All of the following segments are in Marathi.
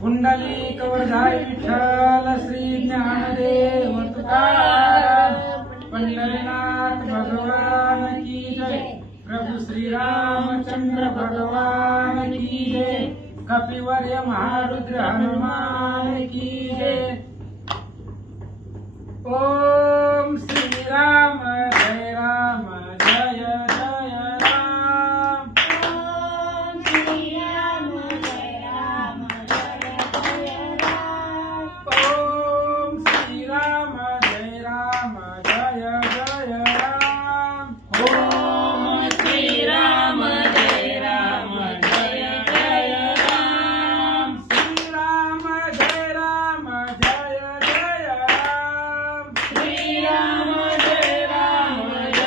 पुंडलिक वरदाई विठ्ठल श्री ज्ञानदेव तुकाराम पंढरीनाथ भगवान की जय। प्रभु श्री रामचंद्र भगवान की जय। कपिवर्य महारुद्र हनुमान की जय। ओम श्री राम जय राम जय जय राम। ओम श्री राम जय राम जय जय राम। ओम श्री राम जय राम जय जय राम। ओम श्री राम जय राम जय जय राम। श्री राम जय राम जय जय राम। श्री राम जय राम जय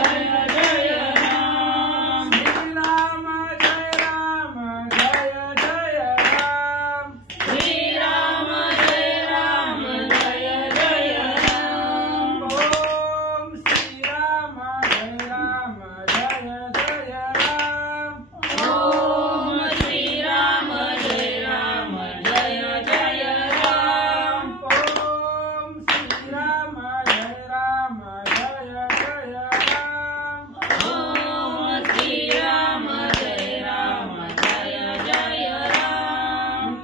जय राम। श्री राम जय राम जय जय राम। श्री राम जय राम जय जय राम। ओम श्री राम जय राम जय जय राम। ओम श्री राम जय राम जय जय राम। ओम श्री राम जय राम जय जय राम। ओम श्री राम जय राम जय जय राम।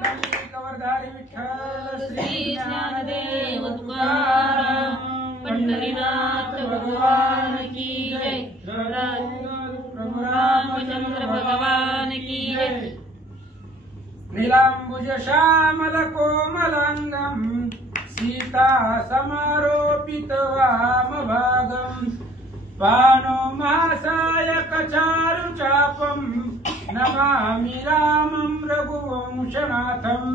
कवरधारी विठ्ठल श्री ज्ञानदेव तुकाराम पंढरीनाथ भगवान की जय। प्रभु रामचंद्र भगवान की जय। नीलांबुज श्यामल कोमलांगम सीता समारोपित वामभागम पाणो महासायक चारु चापम नमामि रामं रघुवंशनाथम।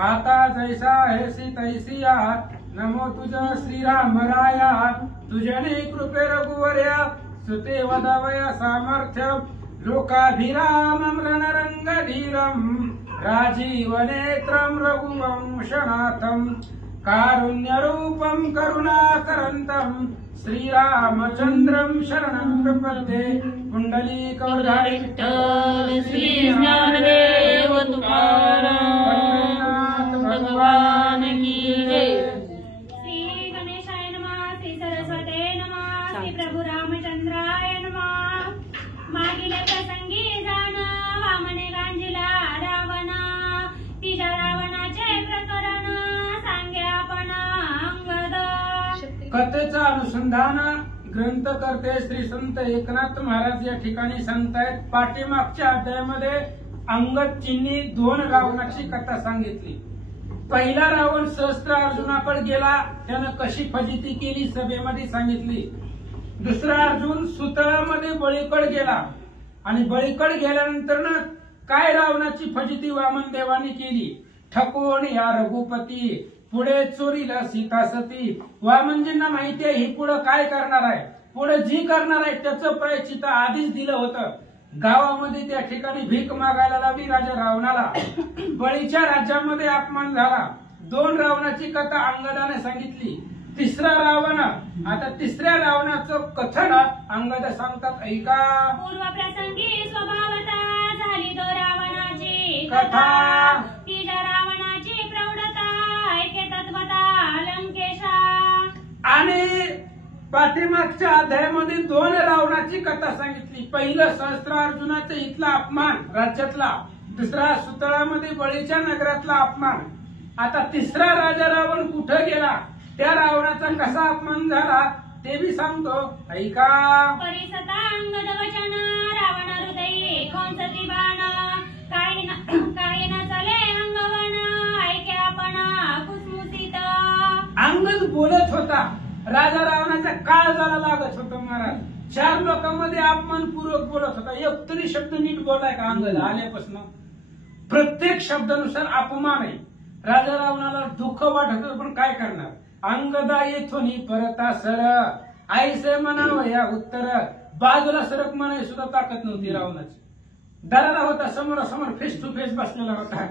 आता जैसा हेसी तैसी आत नमो तुझ श्रीराम राया। तुझने कृपे रघुवर्या सुते वदवय सामर्थ्य लोकाभिरामं रणरंगधीरं राजीवनेत्रं रघुवंशनाथं कारुण्यरूपं करुणाकरन्तं श्रीरामचन्द्रं शरणं प्रपद्ये। पुंडलीकवरधारी विठ्ठल श्री ज्ञानदेव तुकाराम भगवान की जय। श्री गणेशाय नमः। श्री सरस्वते नमः। श्री प्रभु रामचंद्राय नमः। मागील प्रसंगी जाण वामने गांजिला रावण तिच्या रावणाचे प्रकरण सांगे आपण अंगद। कथेचा अनुसंधान ग्रंथकर्ते श्री संत एकनाथ महाराज या ठिकाणी सांगतायत। पाठीमागच्या अध्यायामध्ये अंगदजींनी 2 रावणाची कथा सांगितली। पहिला रावण सहस्त्र अर्जुनाकडे गेला, त्यानं कशी फजिती केली सभेमध्ये सांगितली। दुसरा अर्जुन सुतळामध्ये बळीकडे गेला आणि बळीकडे गेल्यानंतर काय रावणाची फजिती वामन देवाने केली। ठकवून या रघुपती पुढे चोरीला सीता सती। वामनजींना माहिती आहे ही पुढे काय करणार आहे, पुढे जी करणार आहे त्याचं प्रायश्चित्त आधीच दिलं होतं। गावामध्ये त्या ठिकाणी भीक मागायला लावली राजा रावणाला। बळीच्या राज्यामध्ये अपमान झाला। 2 रावणाची कथा अंगदाने सांगितली। तिसरा रावण, आता तिसऱ्या रावणाचं कथन अंगद सांगतात ऐका। पूर्व प्रसंगी स्वभावता झाली तो रावणाची कथा। तिच्या रावणाची प्रौढता ऐके तत्वता लंकेशा। आणि पाठीमागच्या अध्यायामध्ये 2 रावणाची कथा सांगितली। पहिलं सहस्त्रार्जुनाचा इथला अपमान राज्यातला, दुसरा सुतळामध्ये बळीच्या नगरातला अपमान। आता तिसरा राजा रावण कुठे गेला, त्या रावणाचा कसा अपमान झाला ते बी सांगतो ऐका। परिसता अंगद वचन रावण हृदयी खोंचती बाण। काही न चले अंगवण ऐके आपण कुसमुसीत। अंगद बोलत होता, राजा रावणाचा काळ झाला लागत होता महाराज। 4 लोकांमध्ये अपमानपूर्वक बोलत होता। एक तरी शब्द नीट बोलाय का अंगद आल्यापासून? प्रत्येक शब्दानुसार अपमान आहे। राजा रावणाला दुःख वाटत होतं, पण काय करणार। अंगदा येथून परता सर आईसे म्हणावं या उत्तर। बाजूला सरक म्हणाय सुद्धा ताकद नव्हती रावणाची। दरारा होता, समोरासमोर फेस टू फेस बसलेला होता,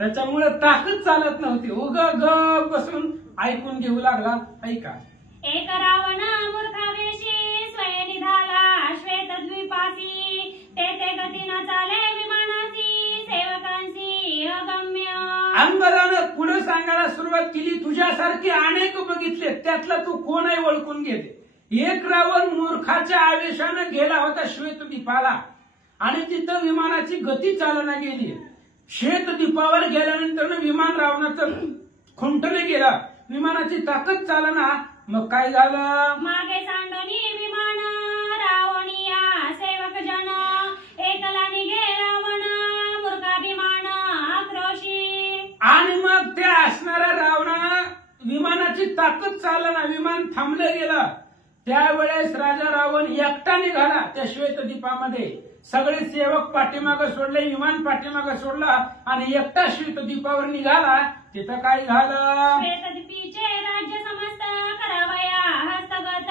त्याच्यामुळे ताकद चालत नव्हती। उग गप बसून ऐकून घेऊ लागला ऐका। एक रावण मूर्खावेशी स्वयं निघाला श्वेतद्वीपासी। तेथे गती न चाले विमानासी सेवकांसी अगम्य। अंगदानं पुढे सांगायला सुरुवात केली, तुझ्यासारखे अनेक बघितले, त्यातला तू कोणही ओळखून गेले. एक रावण मूर्खाच्या आवेशानं गेला होता श्वेतद्वीपाला आणि तिथं विमानाची गती चालना गेली. श्वेतद्वीपावर गेल्यानंतर विमान रावणाचं खुंटलं गेलं, विमानाची ताकद चालना. मग काय झालं? मागे सांडोनी विमान रावणिया सेवक जन, एकला निघे रावण मूर्खाभिमान आक्रोशी. आणि मग त्या असणाऱ्या रावणानं विमानाची ताकद चालना, विमान थांबलं गेलं. त्यावेळेस राजा रावण एकटा निघाला त्या श्वेतद्वीपामध्ये. सगळे सेवक पाठीमागं सोडले, विमान पाठीमागं सोडला आणि एकटा श्वेतद्वीपावर निघाला. तिथं काय झालं? श्वेतद्वीपीचे राज्य समस्त करावया हस्तगत,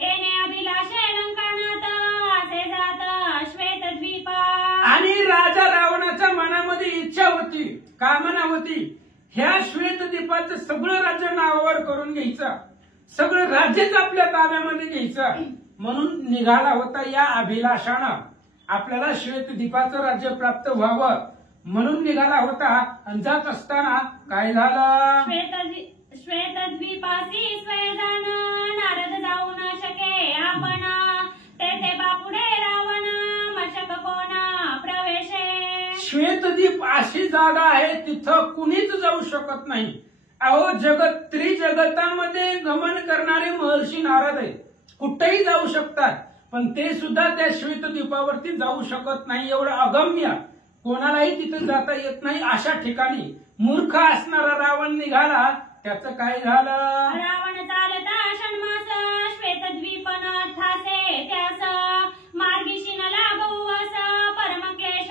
येणे अभिलाषे लंकानात असे जात श्वेतद्वीप. आणि राजा रावणाच्या मनामध्ये इच्छा होती, कामना होती, ह्या श्वेतद्वीपाचं सगळं राज्य नावावर करून घ्यायचं, सगळं राज्यच आपल्या ताब्यामध्ये घ्यायचं. म्हणून निघाला होता या अभिलाषानं, आपल्याला श्वेतद्वीपाचं राज्य प्राप्त व्हावं म्हणून निघाला होता. आणि जात असताना काय झालं? श्वेतद्वीपासी स्वयजान नारद जाऊ न शके आपण, तेथे बापुढे रावण मशक कोण प्रवेशे. श्वेतद्वीप अशी जागा आहे तिथं कुणीच जाऊ शकत नाही. अहो, जगत त्रिजगतामध्ये गमन करणारे महर्षी नारद आहे, कुठेही जाऊ शकतात, पण ते सुद्धा त्या श्वेतद्वीपावरती जाऊ शकत नाही. एवढं अगम्य, कोणालाही तिथे जाता येत नाही अशा ठिकाणी मूर्ख असणारा रावण निघाला. त्याचं काय झालं? रावण चालता षण्मास श्वेतद्वीप न ठासे, त्यास मार्गी शिनला बहुवास परमक्लेश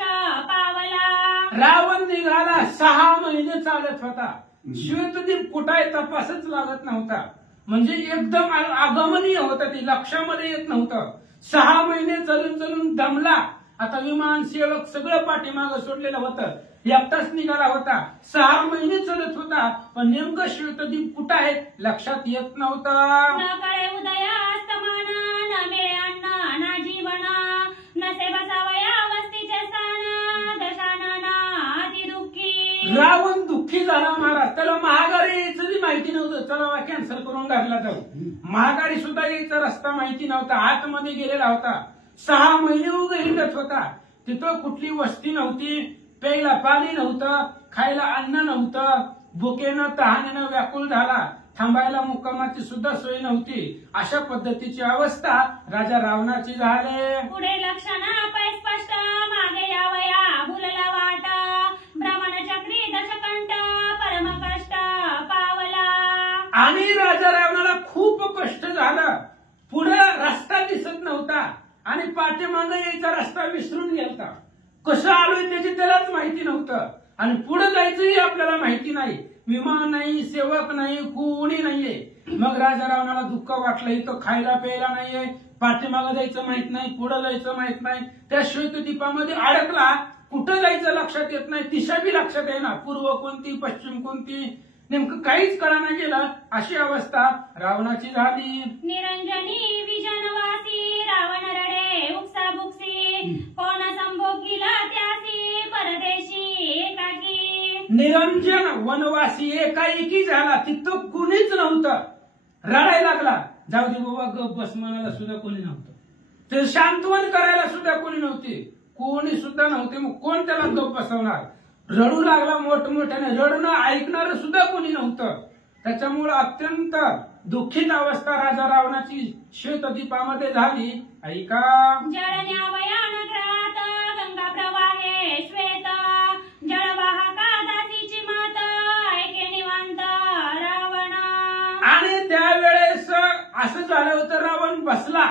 पावला. रावण निघाला, 6 महिने चालत होता. श्वेतद्वीप कुठाय तपासच लागत नव्हता, म्हणजे एकदम आगमनीय होतं, ते लक्षामध्ये येत नव्हतं. 6 महिने चलून चलून दमला. आता विमान सेवक सगळं पाठीमागं सोडलेलं होतं, एकटाच निघाला होता. 6 महिने चलत होता, पण नेमकं श्वेतद्वीप कुठं आहे लक्षात येत नव्हतं. न कळे उदयास्तमान, न मिळे अन्न ना जीवन, नसे बसावया वस्तीचे स्थान, दशानना अति दुःखी. रावण दुःखी झाला महाराज. त्याला महागारी यायचं माहिती नव्हतं. चला कॅन्सल करून घातला जाऊ. महागारी सुद्धा यायचा रस्ता माहिती नव्हता, आतमध्ये गेलेला होता. 6 महिने उभे हिंडत होता. तिथं कुठली वस्ती नव्हती, प्यायला पाणी नव्हतं, खायला अन्न नव्हतं. भुकेनं तहानेनं व्याकुळ झाला, थांबायला मुक्कामाची सुद्धा सोय नव्हती. अशा पद्धतीची अवस्था राजा रावणाची झाली. पुढे लक्षणा पै स्पष्ट, मागे यावया भुलला वाट, भ्रमण चक्री दशकंठ परम कष्ट पावला. आणि राजा रावणाला खूप कष्ट झालं. पुढे रस्ता दिसत नव्हता आणि पाठीमागं यायचा रस्ता विसरून गेलता. कसं आलोय त्याची त्यालाच माहिती नव्हतं आणि पुढे जायचंही आपल्याला माहिती नाही. विमान नाही, सेवक नाही, कोणी नाहीये. मग राजा रावणाला दुःख वाटलं, इथं खायला प्यायला नाहीये, पाठीमागं जायचं माहित नाही, पुढे जायचं माहित नाही. त्या श्वेतद्वीपामध्ये अडकला, कुठं जायचं लक्षात येत नाही, दिशा बी लक्षात येईना, पूर्व कोणती पश्चिम कोणती, नेमकं काहीच कळाना गेलं. अशी अवस्था रावणाची झाली. निरंजनी विजनवासी रावण रडे उपसा बुक्सी, कोण संभोगीला त्यासी परदेशी एकाकी. निरंजन वनवासी एकाएकी झाला, तिथं कुणीच नव्हतं. रडायला लागला. जाऊ दे बाबा, गप बस म्हणायला सुद्धा कोणी नव्हतं. ते शांतवन करायला सुद्धा कोणी नव्हते, कोणी सुद्धा नव्हते. मग कोण त्याला गप बसवणार? रडू लागला मोठमोठ्याने, रडणं ऐकणारं सुद्धा कोणी नव्हतं. त्याच्यामुळे अत्यंत दुःखित अवस्था राजा रावणाची श्वेतद्वीपामध्ये झाली. ऐका. जळण्यावया नगरात गंगा प्रवाहे श्वेत, जळवाहका दासीची मात ऐके निवांत रावण. आणि त्यावेळेस असं झालं होतं, रावण बसला,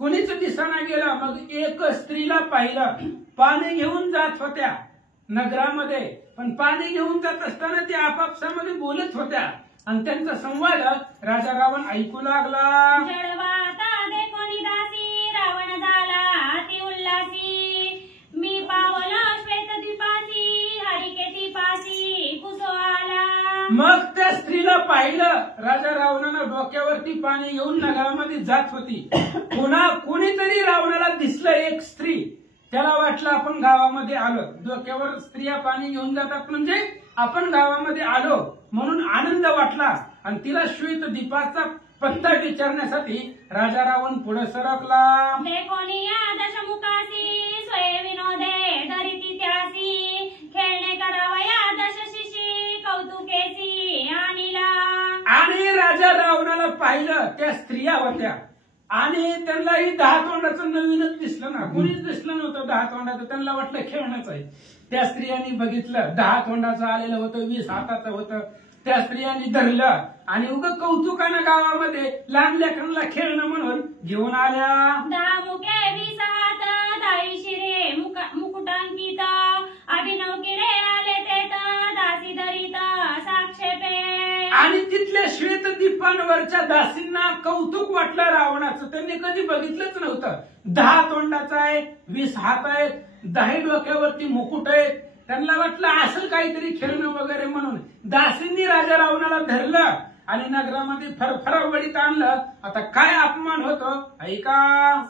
कोणीच दिसना गेला. मग एक स्त्रीला पाहिलं, पाणी घेऊन जात होत्या नगरामध्ये. पण पाणी घेऊन जात असताना ते आपापसामध्ये बोलत होत्या आणि त्यांचा संवाद राजा रावण ऐकू लागला. जळवाता देखो निदासी रावण झाला अति उल्हासी, मी पावला श्वेतद्वीपासी हरिकेती पासी कुसो आला. मग त्या स्त्रीला पाहिलं, राजा रावणानं डोक्यावरती पाणी घेऊन नगरामध्ये जात होती. कोणीतरी रावणाला दिसलं, एक स्त्री. त्याला वाटलं आपण गावामध्ये आलो. डोक्यावर स्त्रिया पाणी घेऊन जातात म्हणजे आपण गावामध्ये आलो म्हणून आनंद वाटला आणि तिला श्वेत दीपाचा पत्ता विचारण्यासाठी राजा रावण पुढे सरकला. देखोनिया दशमुखासी स्वये विनोदे धरिती त्यासी खेळणे करावया दशशिशी कौतुकेसी आणिला. आणि राजा रावणाला पाहिलं त्या स्त्रिया होत्या आणि त्यांनाही 10 तोंडाचं नवीनच दिसलं ना, कोणीच दिसलं नव्हतं 10 तोंडाचं. त्यांना वाटलं खेळणंच आहे. त्या स्त्रियांनी बघितलं 10 तोंडाचं आलेलं होतं, 20 हाताचं होतं. त्या स्त्रियांनी धरलं आणि उगं कौतुकानं गावामध्ये लहान लेकरांना खेळणं म्हणून घेऊन आल्या. 10 मुखे 20 हात 10 शिरे मुकुटांकित अभिनव किडे आले तेत दासी धरित साक्षेपे. आणि तिथल्या श्वेत दीपांवरच्या दासींना कौतुक वाटलं रावणाचं. त्यांनी कधी बघितलंच नव्हतं. 10 तोंडाचा आहे, 20 हात आहेत, 10 डोक्यावरती मुकुट आहेत. त्यांना वाटलं असं काहीतरी खेळणं वगैरे म्हणून दासींनी राजा रावणाला धरलं आणि नगरामध्ये फरफरावडीत आणलं. आता काय अपमान होतो ऐका.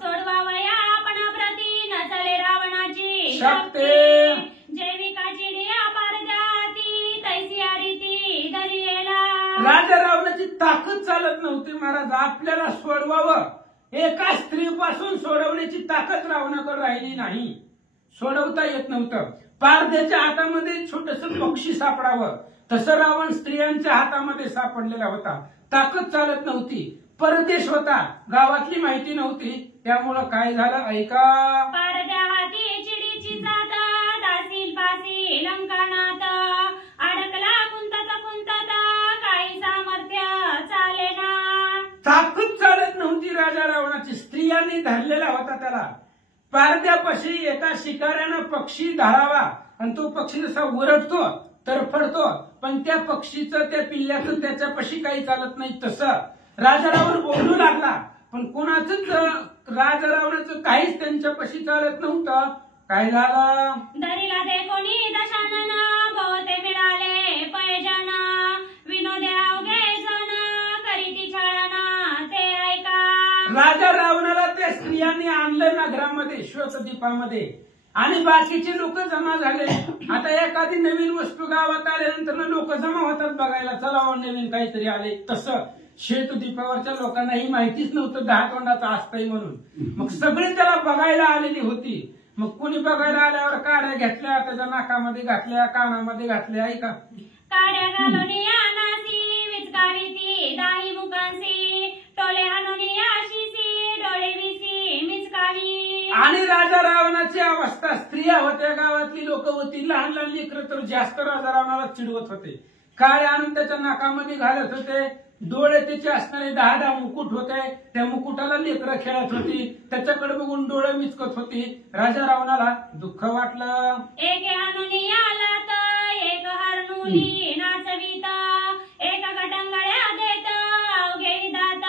सोडवावया आपण प्रती नचले रावणाची शक्ती. जैविकाची डिया पारद्याती तैसी आरीती दरियेला. राजा रावणाची ताकद चालत नव्हती महाराज. आपल्याला सोडवावं, एका स्त्रीपासून सोडवण्याची ताकद रावणाकडे राहिली नाही. सोडवता येत नव्हतं. पारध्याच्या हातामध्ये छोटस पक्षी सापडावं तसं रावण स्त्रियांच्या हातामध्ये सापडलेला होता. ताकद चालत नव्हती. परदेश होता, गावातली माहिती नव्हती. त्यामुळं काय झालं ऐका. पारद्या हाती चिडीची जात दासील पासी लंकानात अडकला कुंतत काही सामर्थ्य चालेना. ताकद चालत नव्हती राजा रावणाची. स्त्रियांनी धरलेला होता त्याला. पारद्यापाशी एका शिकाऱ्यानं पक्षी धरावा आणि तो पक्षी जसा उरटतो तरफडतो, पण त्या पक्षीचं त्या पिल्ल्याचं त्याच्यापाशी काही चालत नाही. तसं राजा रावण बोलू लागला, पण कोणाच राजा रावणाचं काहीच त्यांच्यापाशी चालत नव्हतं. काय झालं. दरीला ते कोणी दशानन बहुते मिळाले पैजन विनोदे अवघे जण करीती छळना ते ऐका. राजा रावणाला त्या स्त्रियांनी आणलं नगरामध्ये श्वेतदीपामध्ये आणि बाकीचे लोक जमा झाले. आता एखादी नवीन वस्तू गावात आल्यानंतर लोक जमा होतात बघायला, चला नवीन काहीतरी आले. तसं श्वेतदीपावरच्या लोकांनाही माहितीच नव्हतं 10 तोंडाचा असतंय म्हणून. मग सगळे त्याला बघायला आलेली होती. मग कोणी बघायला आल्यावर काड्या घेतल्या, त्याच्या नाकामध्ये घातल्या, कानामध्ये घातल्या. ऐका. काड्या घालूनिया नासी विचकाविती दाही मुखांसी टोले हाणूनिया शिसी डोळे विसी मिचकावी. आणि राजा रावणाची अवस्था. स्त्रिया होत्या, गावातली लोक होती, लहान लहान लेकरं तर जास्त राजा रावणाला चिडवत होते. काय आणून त्याच्या नाकामध्ये घालत होते. डोळे त्याचे असणारे 10 मुकुट होते. त्या मुकुटाला लेकरं खेळत होती. त्याच्याकडे बघून डोळे मिचकत होती. राजा रावणाला दुःख वाटलं. एक हाणूनिया लात एक हरणुली नाचवीत एक गटंगळ्या देत अवघे दात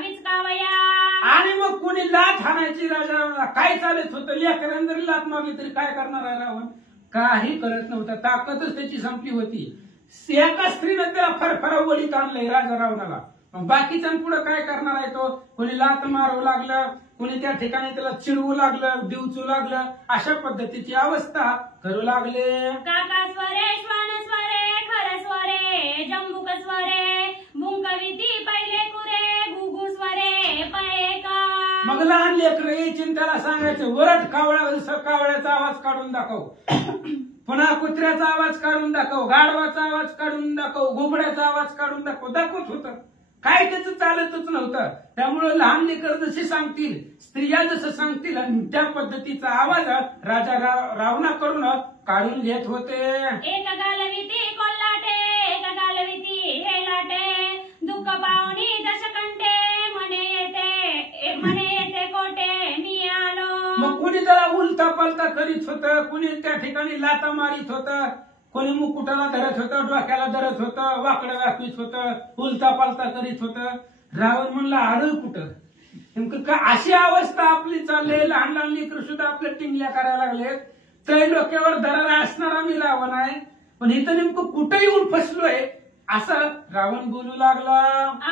विचकावया. आणि मग कोणी लाथ हाणायची राजा रावणाला. काय चालत होतं. लेकरांनी जरी लाथ मारली तरी काय करणार आहे रावण. काही करत नव्हता. ताकदच त्याची संपली होती. एका स्त्रीनं त्याला फरफरावडीत आणलंय राजा रावणाला. मग बाकीच्यांपुढे काय करणार आहे तो. कोणी लाथ मारू लागलं, कोणी त्या ठिकाणी त्याला चिडवू लागलं, डिवचू लागलं. अशा पद्धतीची अवस्था करू लागले. काका स्वरे श्वान स्वरे खर स्वरे जंबुक स्वरे बुंकविती पहिले कुरे गुगु स्वरे पळेका. मग लहान लेकरं यायची त्याला सांगायचं वरट कावळा, कावळ्याचा आवाज काढून दाखव, पुन्हा कुत्र्याचा आवाज काढून दाखव, गाढवाचा आवाज काढून दाखव, घुबड्याचा आवाज काढून दाखव. दाखवत होतं. काय त्याचं चालतच नव्हतं. त्यामुळे लहान लेकर जसे सांगतील, स्त्रिया जसं सांगतील त्या पद्धतीचा आवाज राजा रावणाकडून काढून घेत होते. एक गालविती कोल्हाटे एक गालविती हेलाटे दुःख पाहुणी दशकंठे म्हणे येते कोटे मी आलो. मग कुणी त्याला उलटा पालता करीत होतं, कुणी त्या ठिकाणी लाता मारित होतं, कोणी मुकुटाला धरत होतं, डोक्याला धरत होतं, वाकडं वाकवीत होतं, उलटा पालता करीत होतं. रावण म्हणला आलं कुठं. नेमकं का अशी अवस्था आपली चालली. लहान लहान लेकरं सुद्धा आपल्या टिंगल्या करायला लागलेत. तरी डोक्यावर धरायला असणारा मी रावण आहे, पण इथं नेमकं कुठं येऊन फसलोय असं रावण बोलू लागला.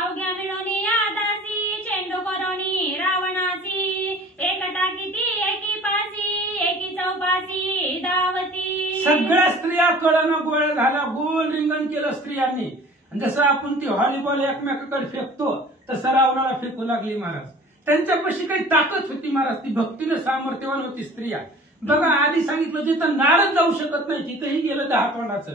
अवघ्या मिळवणी दासी चेंडू करोनी रावणाची एक टाकीती एकी पासी एकी चौपासी धावती. सगळ्या स्त्रिया कळणं गोळ्या झाल्या, गोल रिंगण केलं स्त्रियांनी. आणि जसं आपण ती व्हॉलीबॉल एकमेकाकडे फेकतो तसं रावणाला फेकू लागली महाराज. त्यांच्यापाशी काही ताकद होती महाराज, ती भक्तीनं सामर्थ्यवान होती स्त्रिया. बघा आधी सांगितलं जिथं नारद जाऊ शकत नाही तिथंही गेलं 10 तोंडाचं.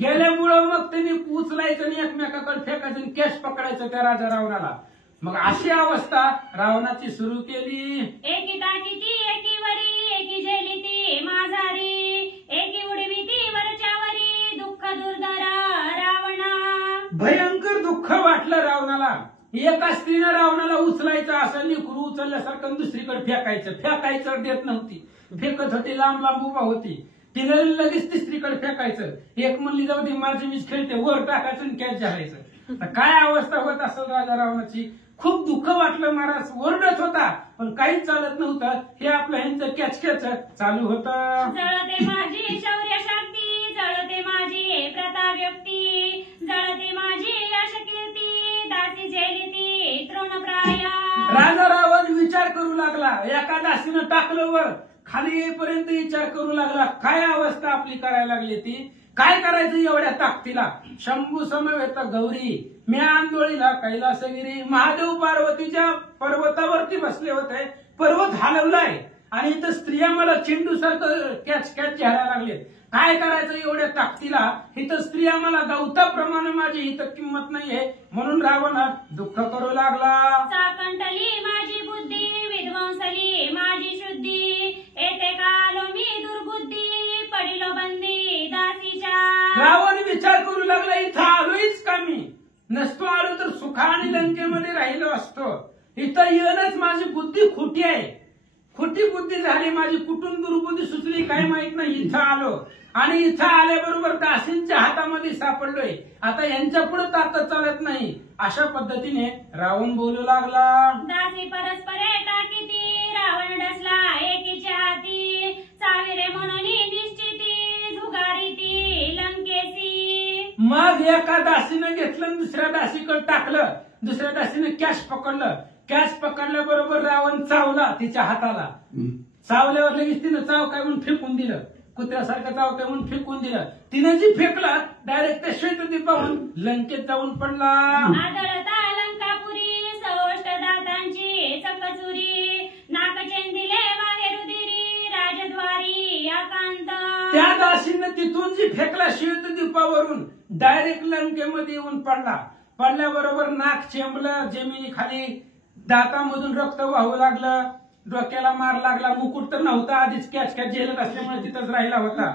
गेल्यामुळं मग त्यांनी उचलायचं आणि एकमेकाकडे फेकायचं आणि कॅश पकडायचं त्या राजा रावणाला. मग अशी अवस्था रावणाची सुरू केली. एकी टाकीती एकी वरी, एकी झेली ती माझारी, एकी उडवी ती वरच्यावरी, दुःख दुर्धरा रावणा. भयंकर दुःख वाटलं रावणाला. एका स्त्रीनं रावणाला उचलायचं, असं लेकरू उचलल्यासारखं दुसरीकडे फेकायचं देत नव्हती, फेकत होती, लांब लांब उभा होती. तिने लगेच तिसरीकडे फेकायचं. एक म्हणली जाऊ दे माझी मीच खेळते, वर टाकायचं आणि कॅच झालायचं. काय अवस्था होत असेल राजा रावणाची. खूप दुःख वाटलं महाराज, ओरडत होता पण काहीच चालत नव्हतं. हे आपलं ह्यांचं कॅच चालू होतं. जळते माझी शौर्य शक्ती, जळते माझी प्रताप व्यक्ती, जळते माझी यश कीर्ती, दासी झेली ती तृणप्राया. राजा रावण विचार करू लागला. एका दासीनं टाकलं वर, खाली येईपर्यंत विचार करू लागला. काय अवस्था आपली करायला लागली ती, काय करायचं एवढ्या ताकदीला. शंभू समवेत गौरी, मी आंदोळीला कैलासगिरी. महादेव पार्वतीच्या पर्वतावरती बसले होते, पर्वत हलवलाय आणि इथं स्त्रिया मला चेंडू सारखं कॅच घ्यायला लागले. काय करायचं एवढ्या ताकदीला, इथं स्त्रिया मला गवताप्रमाणे माझी इथं किंमत नाहीये. म्हणून रावण दुःख करू लागला. चाकंटली माझी बुद्धी, विध्वंसली माझी शुद्धी, येते कालो मी दुर्बुद्धी, पडिलो बंदी दासीच्या. रावण विचार करू लागला, इथं आलोयच का मी, नसतो आलो तर सुखाने लंकेमध्ये राहिलो असतो. इथं येणंच माझी बुद्धी खोटी आहे, खोटी बुद्धी झाली माझी. कुठून दुर्बुद्धी सुचली काय माहित नाही. इथं आलो आणि इथं आल्याबरोबर दासींच्या हातामध्ये सापडलोय. आता यांच्या पुढे ताकद चालत नाही. अशा पद्धतीने रावण बोलू लागला. दासी परस्परे टाकीती, रावण डसला एकीच्या हाती, चाविरे म्हणून निश्चिती, झुगारीती लंकेसी. मग एका दासीनं घेतलं आणि दुसऱ्या दासीकडे टाकलं. दुसऱ्या दासीनं कॅश पकडलं. कॅश पकडल्याबरोबर रावण चावला तिच्या हाताला. चावल्यावर लगेच तिनं चाव काय म्हणून फेकून दिलं, कुत्र्यासारखं चावतंय म्हणून फेकून दिलं. तिनं जी फेकला डायरेक्ट त्या श्वेतद्वीपाहून लंकेत जाऊन पडला. आदळता लंकापुरी, सौष्ट दातांची चकचुरी, नाकचेंदिले वाहेरुदिरी, राजद्वारी आकांत. त्या दासीनं तिथून जी फेकला श्वेतद्वीपावरून डायरेक्ट लंकेमध्ये येऊन पडला. पडल्याबरोबर नाक चेंबलं जमिनी खाली, दातामधून रक्त वाहू लागलं, डोक्याला मार लागला. मुकुट तर नव्हता आधीच, कॅच झेलत असल्यामुळे तिथंच राहिला होता.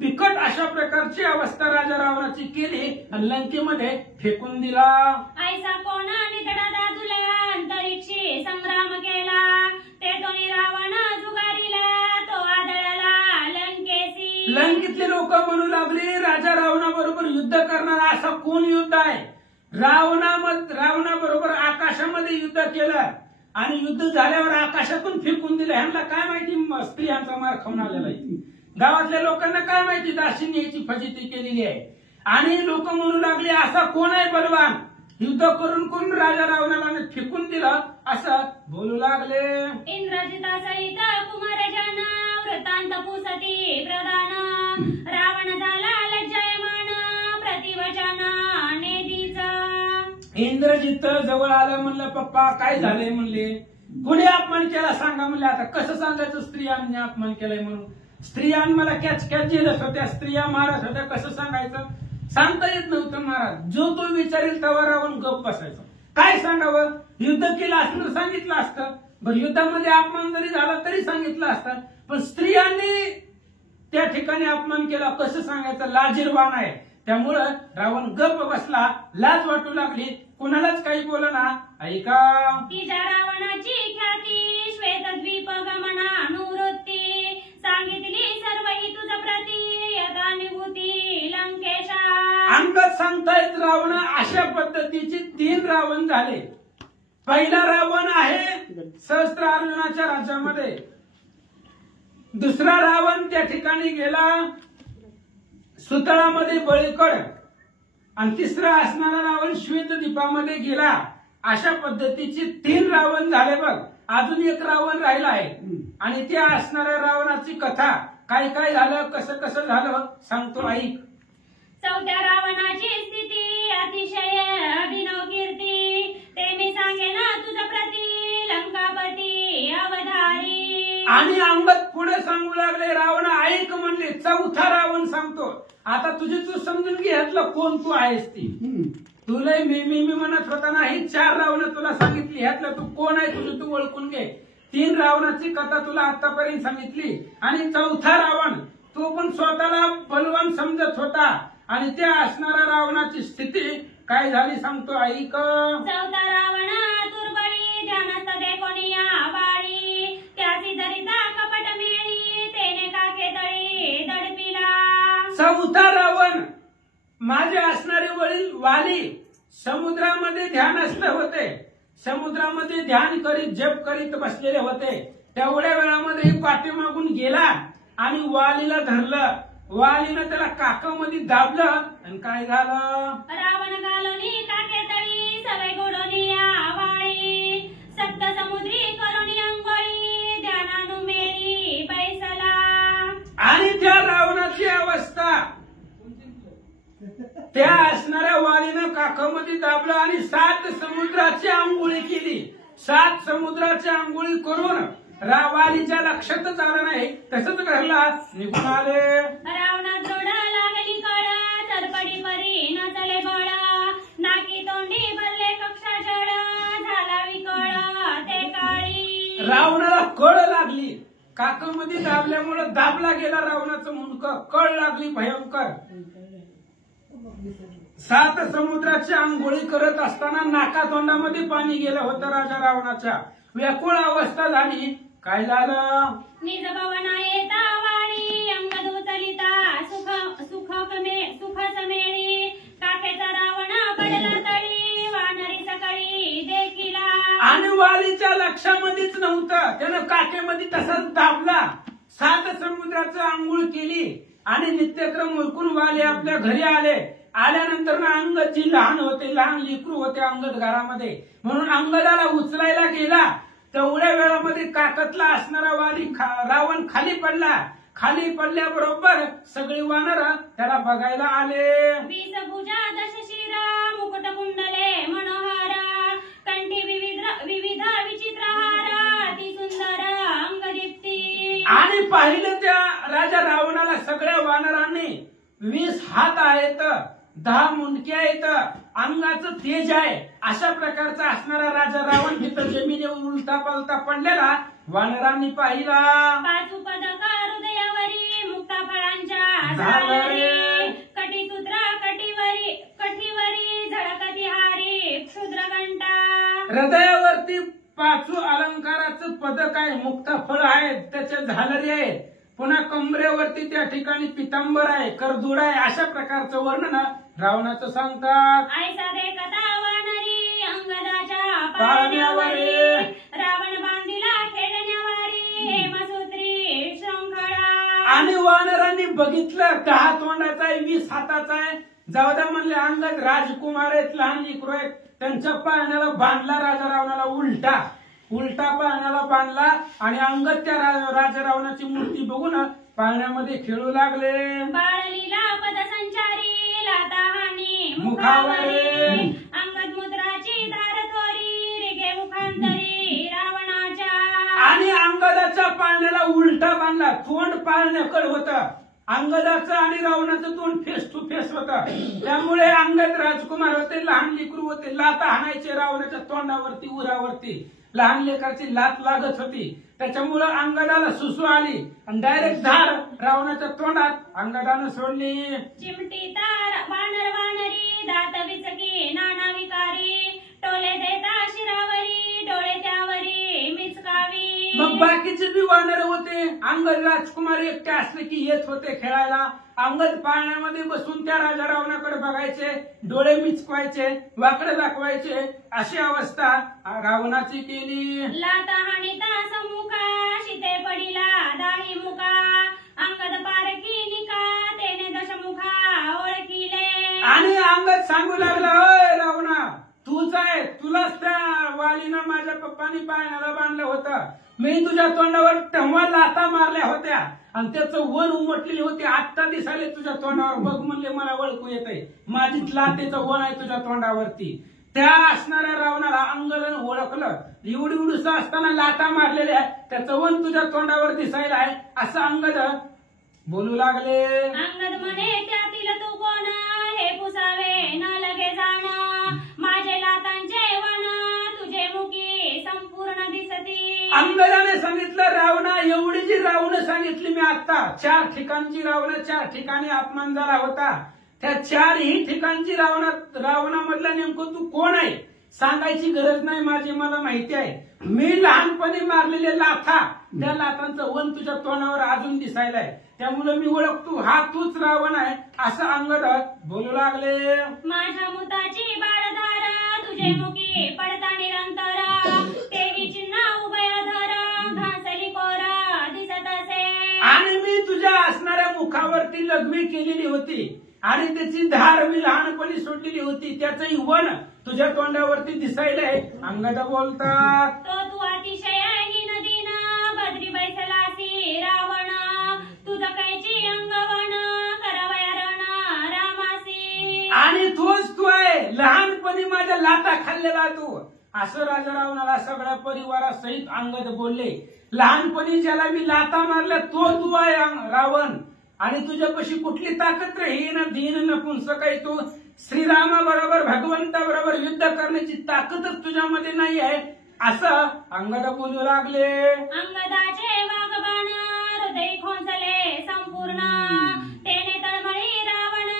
बिकट अशा प्रकारची अवस्था राजा रावणाची केली आणि लंकेमध्ये फेकून दिला. ऐसा कोणा निधडा दादुला, अंतरिक्षी संग्राम केला, ते दोन्ही रावण जुगारीला, तो आदळला लंकेसी. लंकेतले लोक म्हणू लागले राजा रावणाबरोबर युद्ध करणारा असा कोण युद्ध आहे. रावणाबरोबर आकाशामध्ये युद्ध केलं आणि युद्ध झाल्यावर आकाशातून फेकून दिलं. ह्यांना काय माहिती स्त्रियांचा मार खाऊन आलेला आहे. गावातल्या लोकांना काय माहिती दासींनी याची फजिती केलेली आहे. आणि लोक म्हणू लागले असा कोण आहे बलवान, युद्ध करून कोण राजा रावणाला फेकून दिलं असं बोलू लागले. इंद्रजिता सहित कुमारजन, वृत्तांत पुसती प्रधान, रावण झाला लज्जायमान, प्रतिवचन नेदीचा. इंद्रजित जवळ आलं, म्हणलं पप्पा काय झालंय म्हणले. कुणी अपमान केला सांगा म्हणले. आता कसं सांगायचं स्त्रियांनी अपमान केलाय म्हणून. स्त्रियां मला कॅच झेलत होत्या, स्त्रिया मारत होत्या, कसं सांगायचं सांगता येत नव्हतं महाराज. जो तो विचारेल तवा रावण गप बसायचं. काय सांगावं, युद्ध केलं असतं तर सांगितलं असतं. बरं युद्धामध्ये अपमान जरी झाला तरी सांगितलं असतं. पण स्त्रियांनी त्या ठिकाणी अपमान केला, कसं सांगायचं, लाजीरवाण आहे. त्यामुळं रावण गप बसला, लाज वाटू लागली, कुणालाच काही बोलना. ऐका तिच्या रावणाची ख्याती, श्वेतद्वीप गमना अनुवृत्ती, सांगितली सर्व ही तुझ प्रती, यदानुभूती लंकेशा. अंगत सांगतायत रावण अशा पद्धतीचे 3 रावण झाले. पहिला रावण आहे सहस्त्र अर्जुनाच्या राज्यामध्ये. दुसरा रावण त्या ठिकाणी गेला सुतळामध्ये बळीकड, आणि तिसरा असणारा रावण श्वेतद्वीपामध्ये गेला. अशा पद्धतीचे 3 रावण झाले बघ. अजून एक रावण राहिला आहे आणि त्या असणाऱ्या रावणाची कथा काय काय झालं, कसं कसं झालं सांगतो ऐक. चौथ्या रावणाची स्थिती अतिशय अभिनव कीर्ती, ते मी सांगे ना तुझ प्रती लंकापती अवधारी. आणि अंगद पुढे सांगू लागले, रावण ऐक म्हणले. चौथा रावण सांगतो, आता तुझी तू समजून घे ह्यातलं कोण तू आहेस ती. तुला मी म्हणत होता ना, ही 4 रावण तुला सांगितली, ह्यातलं तू कोण आहे तुझं तू ओळखून घे. 3 रावणाची कथा तुला आतापर्यंत सांगितली, आणि चौथा रावण तो पण स्वतःला बलवान समजत होता, आणि त्या असणाऱ्या रावणाची स्थिती काय झाली सांगतो ऐक. चौथा रावण दुर्बळी ध्यानस्थ दे कोणी या बाळी, त्याची दरिता कपट मेळी तेने काके तळी दडपिला. चौथा रावण माझे असणारे वडील वाली समुद्रामध्ये ध्यानस्थ होते, समुद्रामध्ये ध्यान करीत जप करीत बसलेले होते. तेवढ्या वेळामध्ये पाठीमागून गेला आणि वालीला धरलं. वालीनं त्याला काकामध्ये दाबलं आणि काय झालं. रावण घालोनी काके तळी सवय गोडोनी आवाळी, सप्त समुद्री करोनी अंगोळी ध्यानानु मेळी बैसला. आणि त्या रावणाची अवस्था, त्या असणाऱ्या वालीनं काकामध्ये दाबलं आणि 7 समुद्राची आंघोळी केली. 7 समुद्राची आंघोळी करून वालीच्या लक्षातच आलं नाही, तसंच घरला निघून आले. रावणात जोड लागली कळ, चरपडी परी नचले बळ, नाकी तोंडी भरले कक्षा जळ, झाला विकळ ते काळी. रावणाला कळ लागली, काकामध्ये दाबल्यामुळे दाबला गेला रावणाचं मुंडकं, कळ लागली भयंकर. 7 समुद्राची आंघोळी करत असताना नाकातोंडामध्ये पाणी गेलं होतं राजा रावणाच्या. व्याकुळ अवस्था झाली. काय झालं. निज भवना येता वाळी, अंग दुचलिता सुख समेळी, काकेचा रावण पडला तळी, वानरी सकाळी देखिला. आणि वालीच्या लक्षामध्येच नव्हतं, त्यानं काकेमध्ये तसाच दाबला. 7 समुद्राचं आंघोळ केली आणि नित्यक्रम उरकून वाली आपल्या घरी आले. आल्यानंतर ना अंगद जी लहान होते, लहान लेकरू होते अंगद घरामध्ये, म्हणून अंगदाला उचलायला गेला. तेवढ्या वेळामध्ये काकतला असणारा वाली रावण खाली पडला. खाली पडल्याबरोबर सगळी वानर त्याला बघायला आले. वीसभुजा दशशिरा मुकुट कुंडले मनोहारा, कंठी विविध विचित्र हारा, ती सुंदर अंगदीप्ती. आणि पाहिलं त्या राजा रावणाला सगळ्या वानरांनी 20 हात आहेत, 10 मुंडके आहेत, अंगाचं तेज आहे, अशा प्रकारचा असणारा राजा रावण तिथं जमिनीवर उलटा पालता पडलेला वानरांनी पाहिला. पाचू पदक हृदयावरी मुक्ता फळांच्या झालरे, कटीसूत्र कठीवरी झळकती हारी क्षुद्र घंटा. हृदयावरती 5 अलंकाराचं पदक आहे, मुक्त फळ आहे, त्याचे झालरी आहे. पुन्हा कमरेवरती त्या ठिकाणी पितांबर आहे, करदूड आहे, अशा प्रकारचं वर्णन रावणाचं सांगतात. ऐसा देखता वानरी अंगदाच्या पाळण्यावरी, रावण बांधिला खेळण्यावारी, हेमसूत्री शृंखळा. आणि वानरांनी बघितलं 10 तोंडाचा आहे, 20 हाताचा आहे. जाऊ द्या म्हणले, अंगद राजकुमार आहेत, लहान लेकरू आहेत, त्यांच्या पाळण्याला बांधला राजा रावणाला उलटा पाळण्याला बांधला. आणि अंगद त्या राजा रावणाची मूर्ती बघून पाळण्यामध्ये खेळू लागले. बाळलीला पदसंचारी लाता हानी मुखावरी, अंगद मुद्राची धारथोरी रिगे मुखांतरी रावणाच्या. आणि अंगदाच्या पाळण्याला उलटा बांधला, तोंड पाळण्याकडे होतं. अंगदाचं आणि रावणाचं तोंड फेस टू फेस होतं. त्यामुळे अंगद राजकुमार होते, लहान लेकरू होते, लाता हाणायचे रावणाच्या तोंडावरती, उरावरती. लहान लेकराची लात लागत होती, त्याच्यामुळे अंगदाला सुसू आली आणि डायरेक्ट धार रावणाच्या तोंडात अंगदानं सोडली. चिमटी तार वानरी दात विचकी नाना विकारी, टोले देता शिरावरी डोळे त्यावरी मिचकावी. मग बाकीचे बी वानर होते, अंगद राजकुमार एकटे असले की येत होते खेळायला. अंगद पाळण्यामध्ये बसून त्या राजा रावणाकडे बघायचे, डोळे मिचकवायचे, वाकडे दाखवायचे, अशी अवस्था रावणाची केली. लाता हाणिता सम्मुखा शिते पडिला दाही मुका, अंगद पारखी निका तेने दशमुखा ओळखिले. आणि अंगद सांगू लागला, अय रावणा, तूच आहे, तुलाच त्या वालीनं माझ्या पप्पानी पाळण्याला बांधलं होतं. मी तुझ्या तोंडावर तेव्हा लाता मारल्या होत्या आणि त्याचं वन उमटलेली होती. आत्ता दिसाले तुझ्या तोंडावर, बघ म्हणले मला ओळखू येत आहे, माझी लाटेचं वन आहे तुझ्या तोंडावरती. त्या असणाऱ्या रावणाला अंगदानं ओळखलं. एवढी उडूस असताना लाटा मारलेल्या त्याचं वन तुझ्या तोंडावर दिसायला आहे असं अंगद बोलू लागले. अंगद म्हणे त्यातील तू कोण, हे पुसावे न लगे जाण, माझे लाटांचे वन तुझे मुखी संपूर्ण दिसती. अंगदाने सांगितलं, रावणा एवढी जी रावणं सांगितली मी आता, 4 ठिकाणची रावणं, 4 ठिकाणी अपमान झाला होता. त्या 4ही ठिकाणची रावणामधला नेमकं तू कोण आहे सांगायची गरज नाही माझी, मला माहिती आहे. मी लहानपणी मारलेले लाथा, त्या लाथांचं वन तुझ्या तोंडावर अजून दिसायला आहे, त्यामुळे मी ओळखतो हा तूच रावण आहे असं अंगद बोलू लागले. माझ्या मुताची बाळधार तुझे मुखी पडता निरंतर, तेही चिन्ह उभयधर घासली कोरा दिसत असे. आणि मी तुझ्या असणाऱ्या मुखावरती लघवी केलेली होती आणि त्याची धार मी लहानपणी सोडलेली होती, त्याचंही वन तुझ्या तोंडावरती दिसायला आहे. अंगद बोलतात, तो तू अतिशय हीन दीन बद्री बैसलासी रावण, तुझं कैची अंगवण करावया रण रामासी. आणि तोच तू आहे, लहानपणी माझ्या लाटा खाल्लेला तू, असं राजा रावणाला सगळ्या परिवारासहित अंगद बोलले. लहानपणी ज्याला मी लाटा मारल्या तो तू आहे रावण, आणि तुझ्यापाशी कुठली ताकद हीन दीन नपुंसक आहे तू. श्रीरामाबरोबर भगवंताबरोबर युद्ध करण्याची ताकदच तुझ्यामध्ये नाही आहे असं अंगद बोलू लागले. अंगदाचे वाघबाण हृदय खोंचले संपूर्ण, तेने तळमळी रावण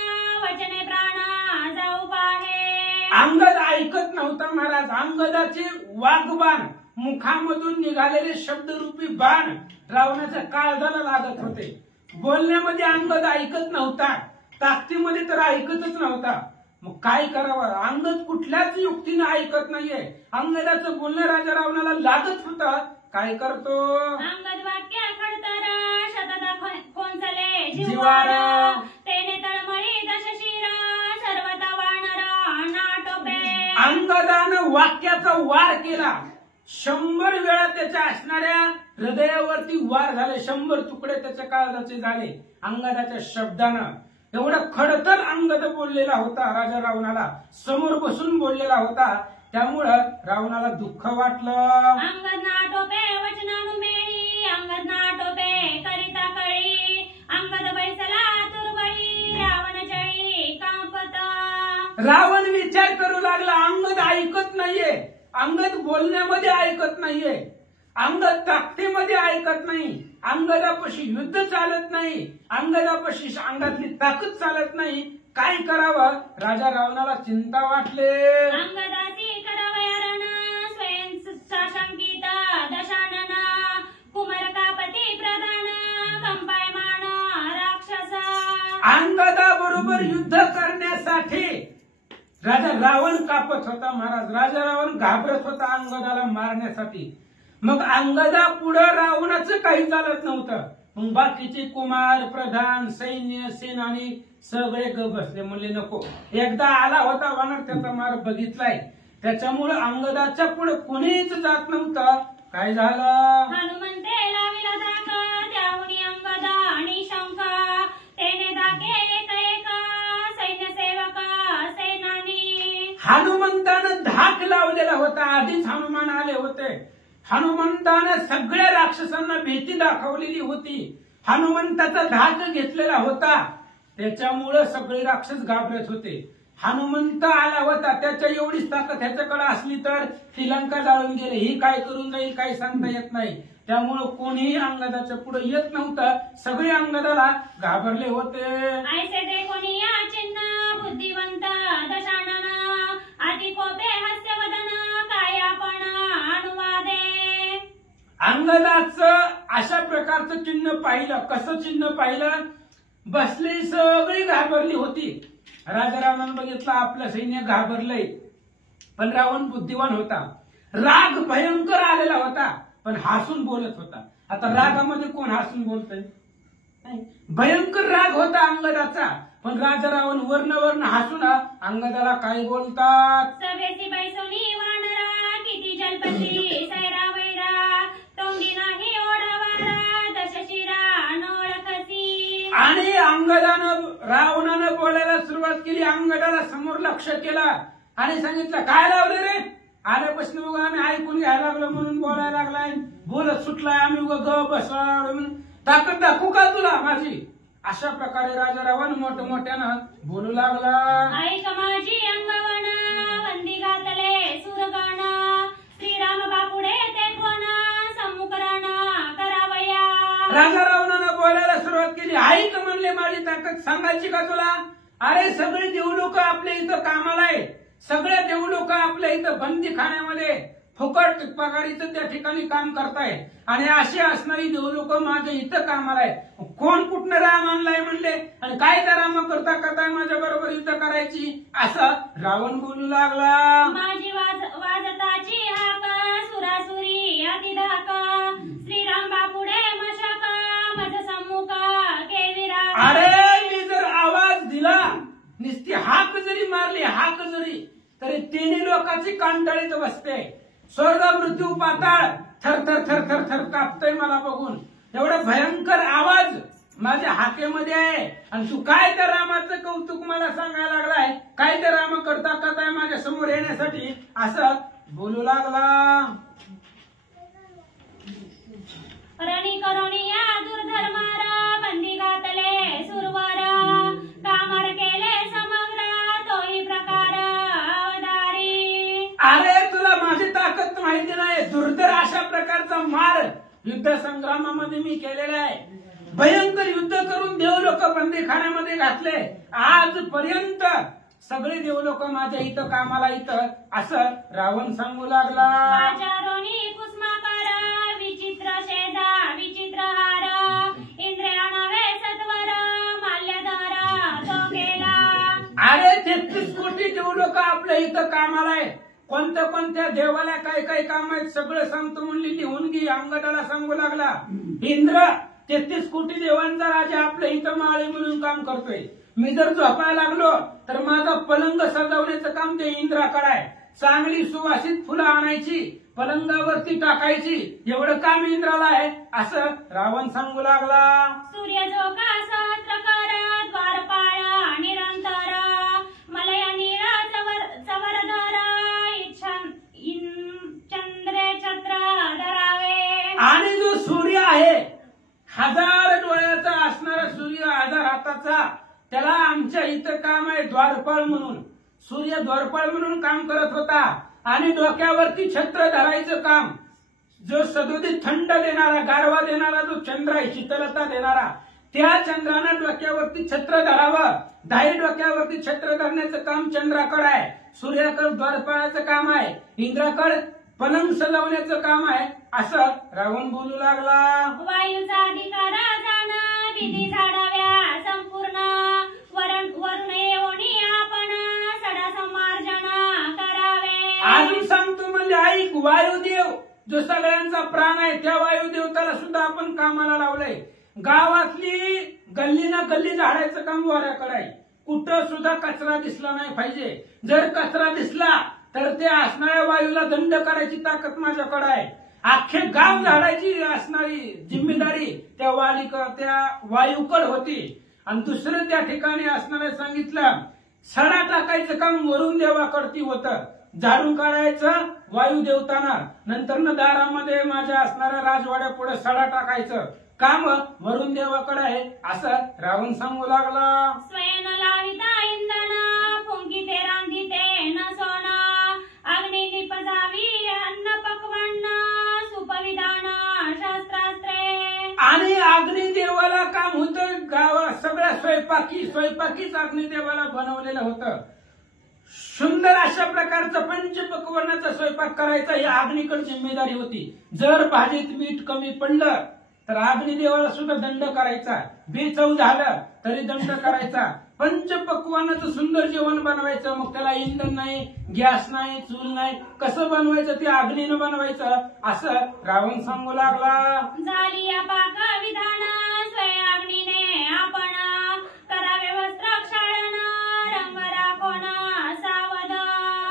वचने प्राण जाऊ पाहे. अंगद ऐकत नव्हता महाराज. अंगदाचे वाघबाण, मुखामधून निघालेले शब्दरूपी बाण रावणाच्या काळजाला लागत होते. बोलण्यामध्ये अंगद ऐकत नव्हता, ताकदीमध्ये तर ऐकतच नव्हता. मग काय करावं, अंगद कुठल्याच युक्तीने ऐकत नाहीये. अंगदाचं बोलणं राजा रावणाला लागत होतं. काय करतो, अंगद वाक्य खडतर शतदा खोंचले जिवार, तेने तळमळी दशशिर सर्वता वानर नाटोपे. अंगदानं वाक्याचा वार केला. 100 वेळा त्याच्या असणाऱ्या हृदयावरती वार झाले, 100 तुकडे त्याच्या काळजाचे झाले अंगदाच्या शब्दानं. एवढा खडतर अंगद बोललेला होता राजा रावणाला, समोर बसून बोललेला होता. त्यामुळं रावणाला दुःख वाटलं. अंगद नाटोपे वचनानुमेळी, अंगद नाटोपे करिता कळी, अंगद बैसला तुरबळी रावण चळी कांपत. रावण विचार करू लागला, अंगद ऐकत नाहीये, अंगद बोलण्यामध्ये ऐकत नाहीये, अंगद ताकदीमध्ये ऐकत नाही, अंगदापाशी युद्ध चालत नाही, अंगदापाशी अंगातली ताकद चालत नाही. काय करावं, राजा रावणाला चिंता वाटले. अंगदाची करावया रण स्वयं साशंकित दशानन, कुमार कापती प्रधान कंपायमान राक्षस. अंगदाबरोबर युद्ध करण्यासाठी राजा रावण कापत होता महाराज. राजा रावण घाबरत होता अंगदाला मारण्यासाठी. मग अंगदा पुढे रावणाचं काही चालत नव्हतं. मग बाकीचे कुमार, प्रधान, सैन्य, सेनानी सगळे ग बसले, म्हणले नको. एकदा आला होता वानर, त्याचा मार बघितलाय, त्याच्यामुळे अंगदाच्या पुढे कोणीच जात नव्हतं. काय झालं, हनुमंते लाविला धाक त्याहुनी अंगद आणि शंख, तेने धाके एक एक सैन्य सेवक सेनानी. हनुमंतानं धाक लावलेला होता. आधीच हनुमान आले होते. हनुमंतानं सगळ्या राक्षसांना भीती दाखवलेली होती. हनुमंताचा धाक घेतलेला होता, त्याच्यामुळे सगळे राक्षस घाबरत होते. हनुमंत आला होता, त्याच्या एवढीच ताकद ह्याच्याकडे असली तर श्रीलंका जाळून गेले. ही काय करून जाईल काही सांगता येत नाही. त्यामुळे कोणीही अंगदाच्या पुढे येत नव्हतं. सगळे अंगदाला घाबरले होते. ऐसे ते कोणी या चिन्ह बुद्धिवंत दशानन, अति कोपे हास्यवदन काय आपण अनुवादे. अंगदाचं अशा प्रकारचं चिन्ह पाहिलं. कसं चिन्ह पाहिलं, बसले सगळी घाबरली होती. राजा रावणानं बघितलं आपलं सैन्य घाबरलंय, पण रावण बुद्धिवान होता. राग भयंकर आलेला होता, पण हसून बोलत होता. आता रागामध्ये कोण हसून बोलतय, भयंकर राग होता अंगदाचा, पण राजा रावण वर्ण हसून अंगदाला काय बोलतात, सभेसी बैसोनी वानरा किती जलपती सैरा वैरा, तोंडी नाही ओढावारा दशशिरा नोळ आणि रावणानं बोलायला सुरुवात केली. अंगदाला समोर लक्ष केलं आणि सांगितलं, काय लावले रे? आल्यापासून उगा आम्ही ऐकून घ्यायला लागलो म्हणून बोलायला लागलाय, बोलत सुटलाय, आम्ही उगा ग बसला म्हणून ताकद दाखवू का तुला माझी? अशा प्रकारे राजा रावण मोठमोठ्यानं बोलू लागला. ऐक माझी अंगवना, वंदी घातले सुरगाणा, श्रीराम बापुडे ते कोणा, सम्मुखराणा करावया. राजा रावणानं बोलायला सुरुवात केली. ऐक म्हणले, माझी ताकद सांगायची का तुला? अरे सगळे देव लोक आपल्या इथं कामाला आहे, सगळे देव लोक आपल्या इथं बंदीखान्यामध्ये फुकट पगारीचं त्या ठिकाणी काम करताय आणि अशी असणारी देव लोक माझ्या इथं कामाला आहे. कोण कुठनं राम आणलाय म्हणले आणि काय त्या राम करता करता माझ्या बरोबर युद्ध करायची, असं रावण बोलू लागला. माझी वाजताची हाक, सुरासुरी अतिधाका, श्रीराम बापुडे मशाका, मज सम्मुखा केविरा. अरे मी जर आवाज दिला, नुसती हाक जरी मारली, हाक जरी, तरी तिन्ही लोकांची कांटाळीत बसते. स्वर्ग मृत्यू पाताळ थर थर थर थर थर कापतोय मला बघून. एवढा भयंकर आवाज माझ्या हाकेमध्ये आहे आणि तू काय त्या रामाचं कौतुक मला सांगायला लागलाय, काय त्या राम करता करताय माझ्या समोर येण्यासाठी, असं बोलू लागला. रणी करुणिया दुर्धर्मारा, बंदी घातले सुरवारा, कामर केले समग्र, तोही प्रकार अवधारी. अरे तुला माझी ताकद माहिती नाही. दुर्धर अशा प्रकारचा मार युद्ध संग्रामामध्ये मी केलेला आहे. भयंकर युद्ध करून देव लोक बंदीखान्यामध्ये घातले. आजपर्यंत सगळे देव लोक माझ्या इथं कामाला इथं, असं रावण सांगू लागला. आचारोनी कुसमाकार, विचित्र शेजा विचित्र हार, इंद्रिया नवे सत्वर, माल्यधारा तो केला. अरे 33 कोटी देव लोक आपल्या इथं कामाला आहे. कोणत्या कोणत्या देवाला काय काय काम आहेत सगळं सांगतो म्हणली, लिहून घे. अंगदाला सांगू लागला, इंद्र 33 कोटी देवांचा राजा आपल्या इथं माळे म्हणून काम करतोय. मी जर झोपायला लागलो तर माझा पलंग सजवण्याचं काम ते इंद्राकडे आहे. चांगली सुवासित फुलं आणायची, पलंगावरती टाकायची, एवढं काम इंद्राला आहे, असं रावण सांगू लागला. सूर्य झोका सहस्त्रकार, द्वारपाळ निरंतर, मलय नीळा चवरधर, चंद्रे छत्र धरावे. आणि जो सूर्य आहे 1000 डोळ्याचा असणारा सूर्य, 1000 हाताचा, त्याला आमच्या इथं काम आहे द्वारपाळ म्हणून. सूर्य द्वारपाळ म्हणून काम करत होता आणि डोक्यावरती छत्र धरायचं काम. जो सदोदित थंड देणारा, गारवा देणारा जो चंद्र आहे, शीतलता देणारा, त्या चंद्रानं डोक्यावरती छत्र धरावं. 10 डोक्यावरती छत्र धरण्याचं काम चंद्राकडे आहे. सूर्याकडे द्वारपाळाचं काम आहे, इंद्राकडे पलंग सजवण्याचं काम आहे, असं रावण बोलू लागला. वायूचा अधिकार जाणा, विधी झाडाव्या संपूर्ण, वरुण येऊनी आपण सडा समार्जन करावे. अजून सांगतो म्हणजे ऐक, वायुदेव जो सगळ्यांचा प्राण आहे, त्या वायुदेवताला सुद्धा आपण कामाला लावलंय. गावातली गल्ली ना गल्ली झाडायचं काम वाऱ्याकडे आहे. कुठं सुद्धा कचरा दिसला नाही पाहिजे. जर कचरा दिसला तर त्या असणाऱ्या वायूला दंड करायची ताकद माझ्याकडे आहे. अख्खे गाव झाडायची असणारी जिम्मेदारी त्या वायूकडे होती. आणि दुसरं त्या ठिकाणी असणाऱ्या सांगितलं, सडा टाकायचं काम वरुण देवाकडती होतं. झाडून काढायचं वायू देवताना, नंतर दारामध्ये माझ्या असणाऱ्या राजवाड्या पुढे सडा टाकायचं काम वरुण देवाकडे आहे, असं रावण सांगू लागला. स्वयं लाविता इंधन, फुंकिते रांधिते न सोना, अग्नी निपजावी अन्न पक्वान्न, सुपविधान शस्त्रास्त्रे. आणि अग्निदेवाला काम होतं गावात सगळ्या स्वयंपाकीच अग्निदेवाला बनवलेलं होतं. सुंदर अशा प्रकारचं पंचपक्वान्नाचा स्वयंपाक करायचा ही अग्नीकडे जिम्मेदारी होती. जर भाजीत मीठ कमी पडलं तर अग्निदेवाला सुद्धा दंड करायचा, बेचव झालं तरी दंड करायचा. पंचपक्वान्नाचं सुंदर जेवण बनवायचं, मग त्याला इंधन नाही, गॅस नाही, चूल नाही, कसं बनवायचं ते अग्नीनं बनवायचं, असं रावण सांगू लागला. झाली या पाक विधान, स्वयं अग्नीने आपण करावे वस्त्र क्षालन, रंग राखोन सावध.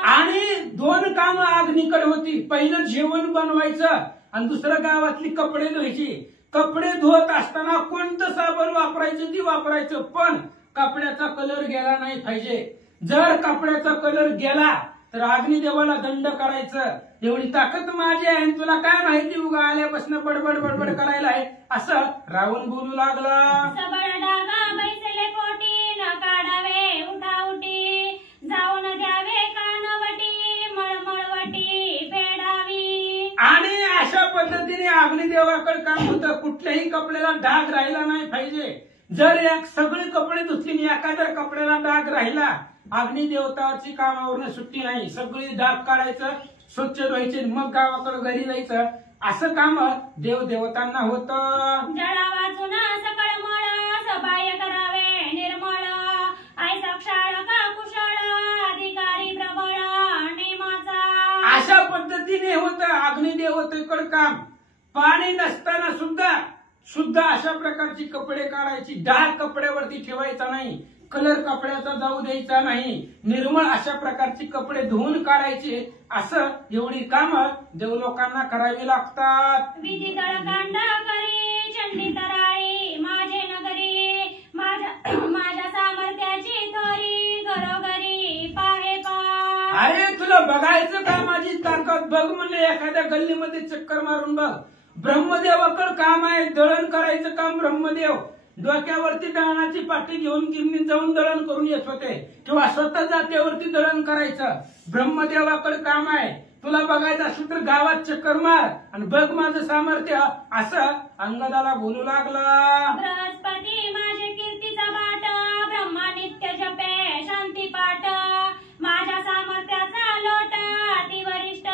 आणि 2 कामं अग्नीकडे होती. पहिलं जेवण बनवायचं आणि दुसरं गावातली कपडे धुवायची. कपडे धुवत असताना कोणतं साबण वापरायचं ती वापरायचं, पण कपड्याचा कलर गेला नाही पाहिजे. जर कपड्याचा कलर गेला तर अग्निदेवाला दंड करायचं. एवढी ताकद माझी आहे, तुला काय माहिती उगा आल्यापासून बडबड बडबड करायला आहे, असं रावण बोलू लागला. सबळ डागा बैसले पोटी, न काढावे उठाउटी, जाऊन द्यावे कानवटी, मळमळवटी फेडावी. आणि अशा पद्धतीने अग्निदेवाकडे काम होतं. कुठल्याही कपड्याला डाग राहिला नाही पाहिजे. जर एक सगळे कपडे धुतली एखाद्या कपड्याला डाग राहिला, अग्निदेवताची कामावरून सुट्टी नाही. सगळी डाग काढायचं, स्वच्छ धुवायचे, मग गावाकडे घरी जायचं. असं काम देवदेवतांना होतं. जळा वाचून सकळ मळ, सबाह्य करावे निर्मळ, ऐसा क्षाळ का कुशळ, अधिकारी प्रबळ नेमाचा. अशा पद्धतीने होतं अग्निदेवतेकडे काम. पाणी नसताना सुद्धा शुद्ध अशा प्रकारची कपडे काढायची. डाग कपड्यावरती ठेवायचा नाही, कलर कपड्याचा जाऊ द्यायचा नाही, निर्मळ अशा प्रकारची कपडे धुवून काढायचे. असं एवढी कामं देवलोकांना करावी लागतात. विधी तळकांड करी, चंडी तराळी माझे नगरी, माझ्या सामर्थ्याची थोरी, घरोघरी पाहे पा. अरे तुला बघायचं का माझी ताकद? बघ म्हणले एखाद्या गल्लीमध्ये चक्कर मारून बघ. ब्रह्मदेवाकडे काम आहे, दळण करायचं काम. ब्रह्मदेव डोक्यावरती दळणाची पाटी घेऊन गिरणीत जाऊन दळण करून येत होते, किंवा स्वतः जात्यावरती दळण करायचं. ब्रह्मदेवाकडे काम आहे. तुला बघायचं असलं तर गावात चक्कर मार आणि बघ माझं सामर्थ्य, असं अंगदाला बोलू लागला. बृहस्पती माझे कीर्तीचा बाट, ब्रह्मा नित्य जपे शांती पाठ, माझ्या सामर्थ्याचा लोट, ती वरिष्ठ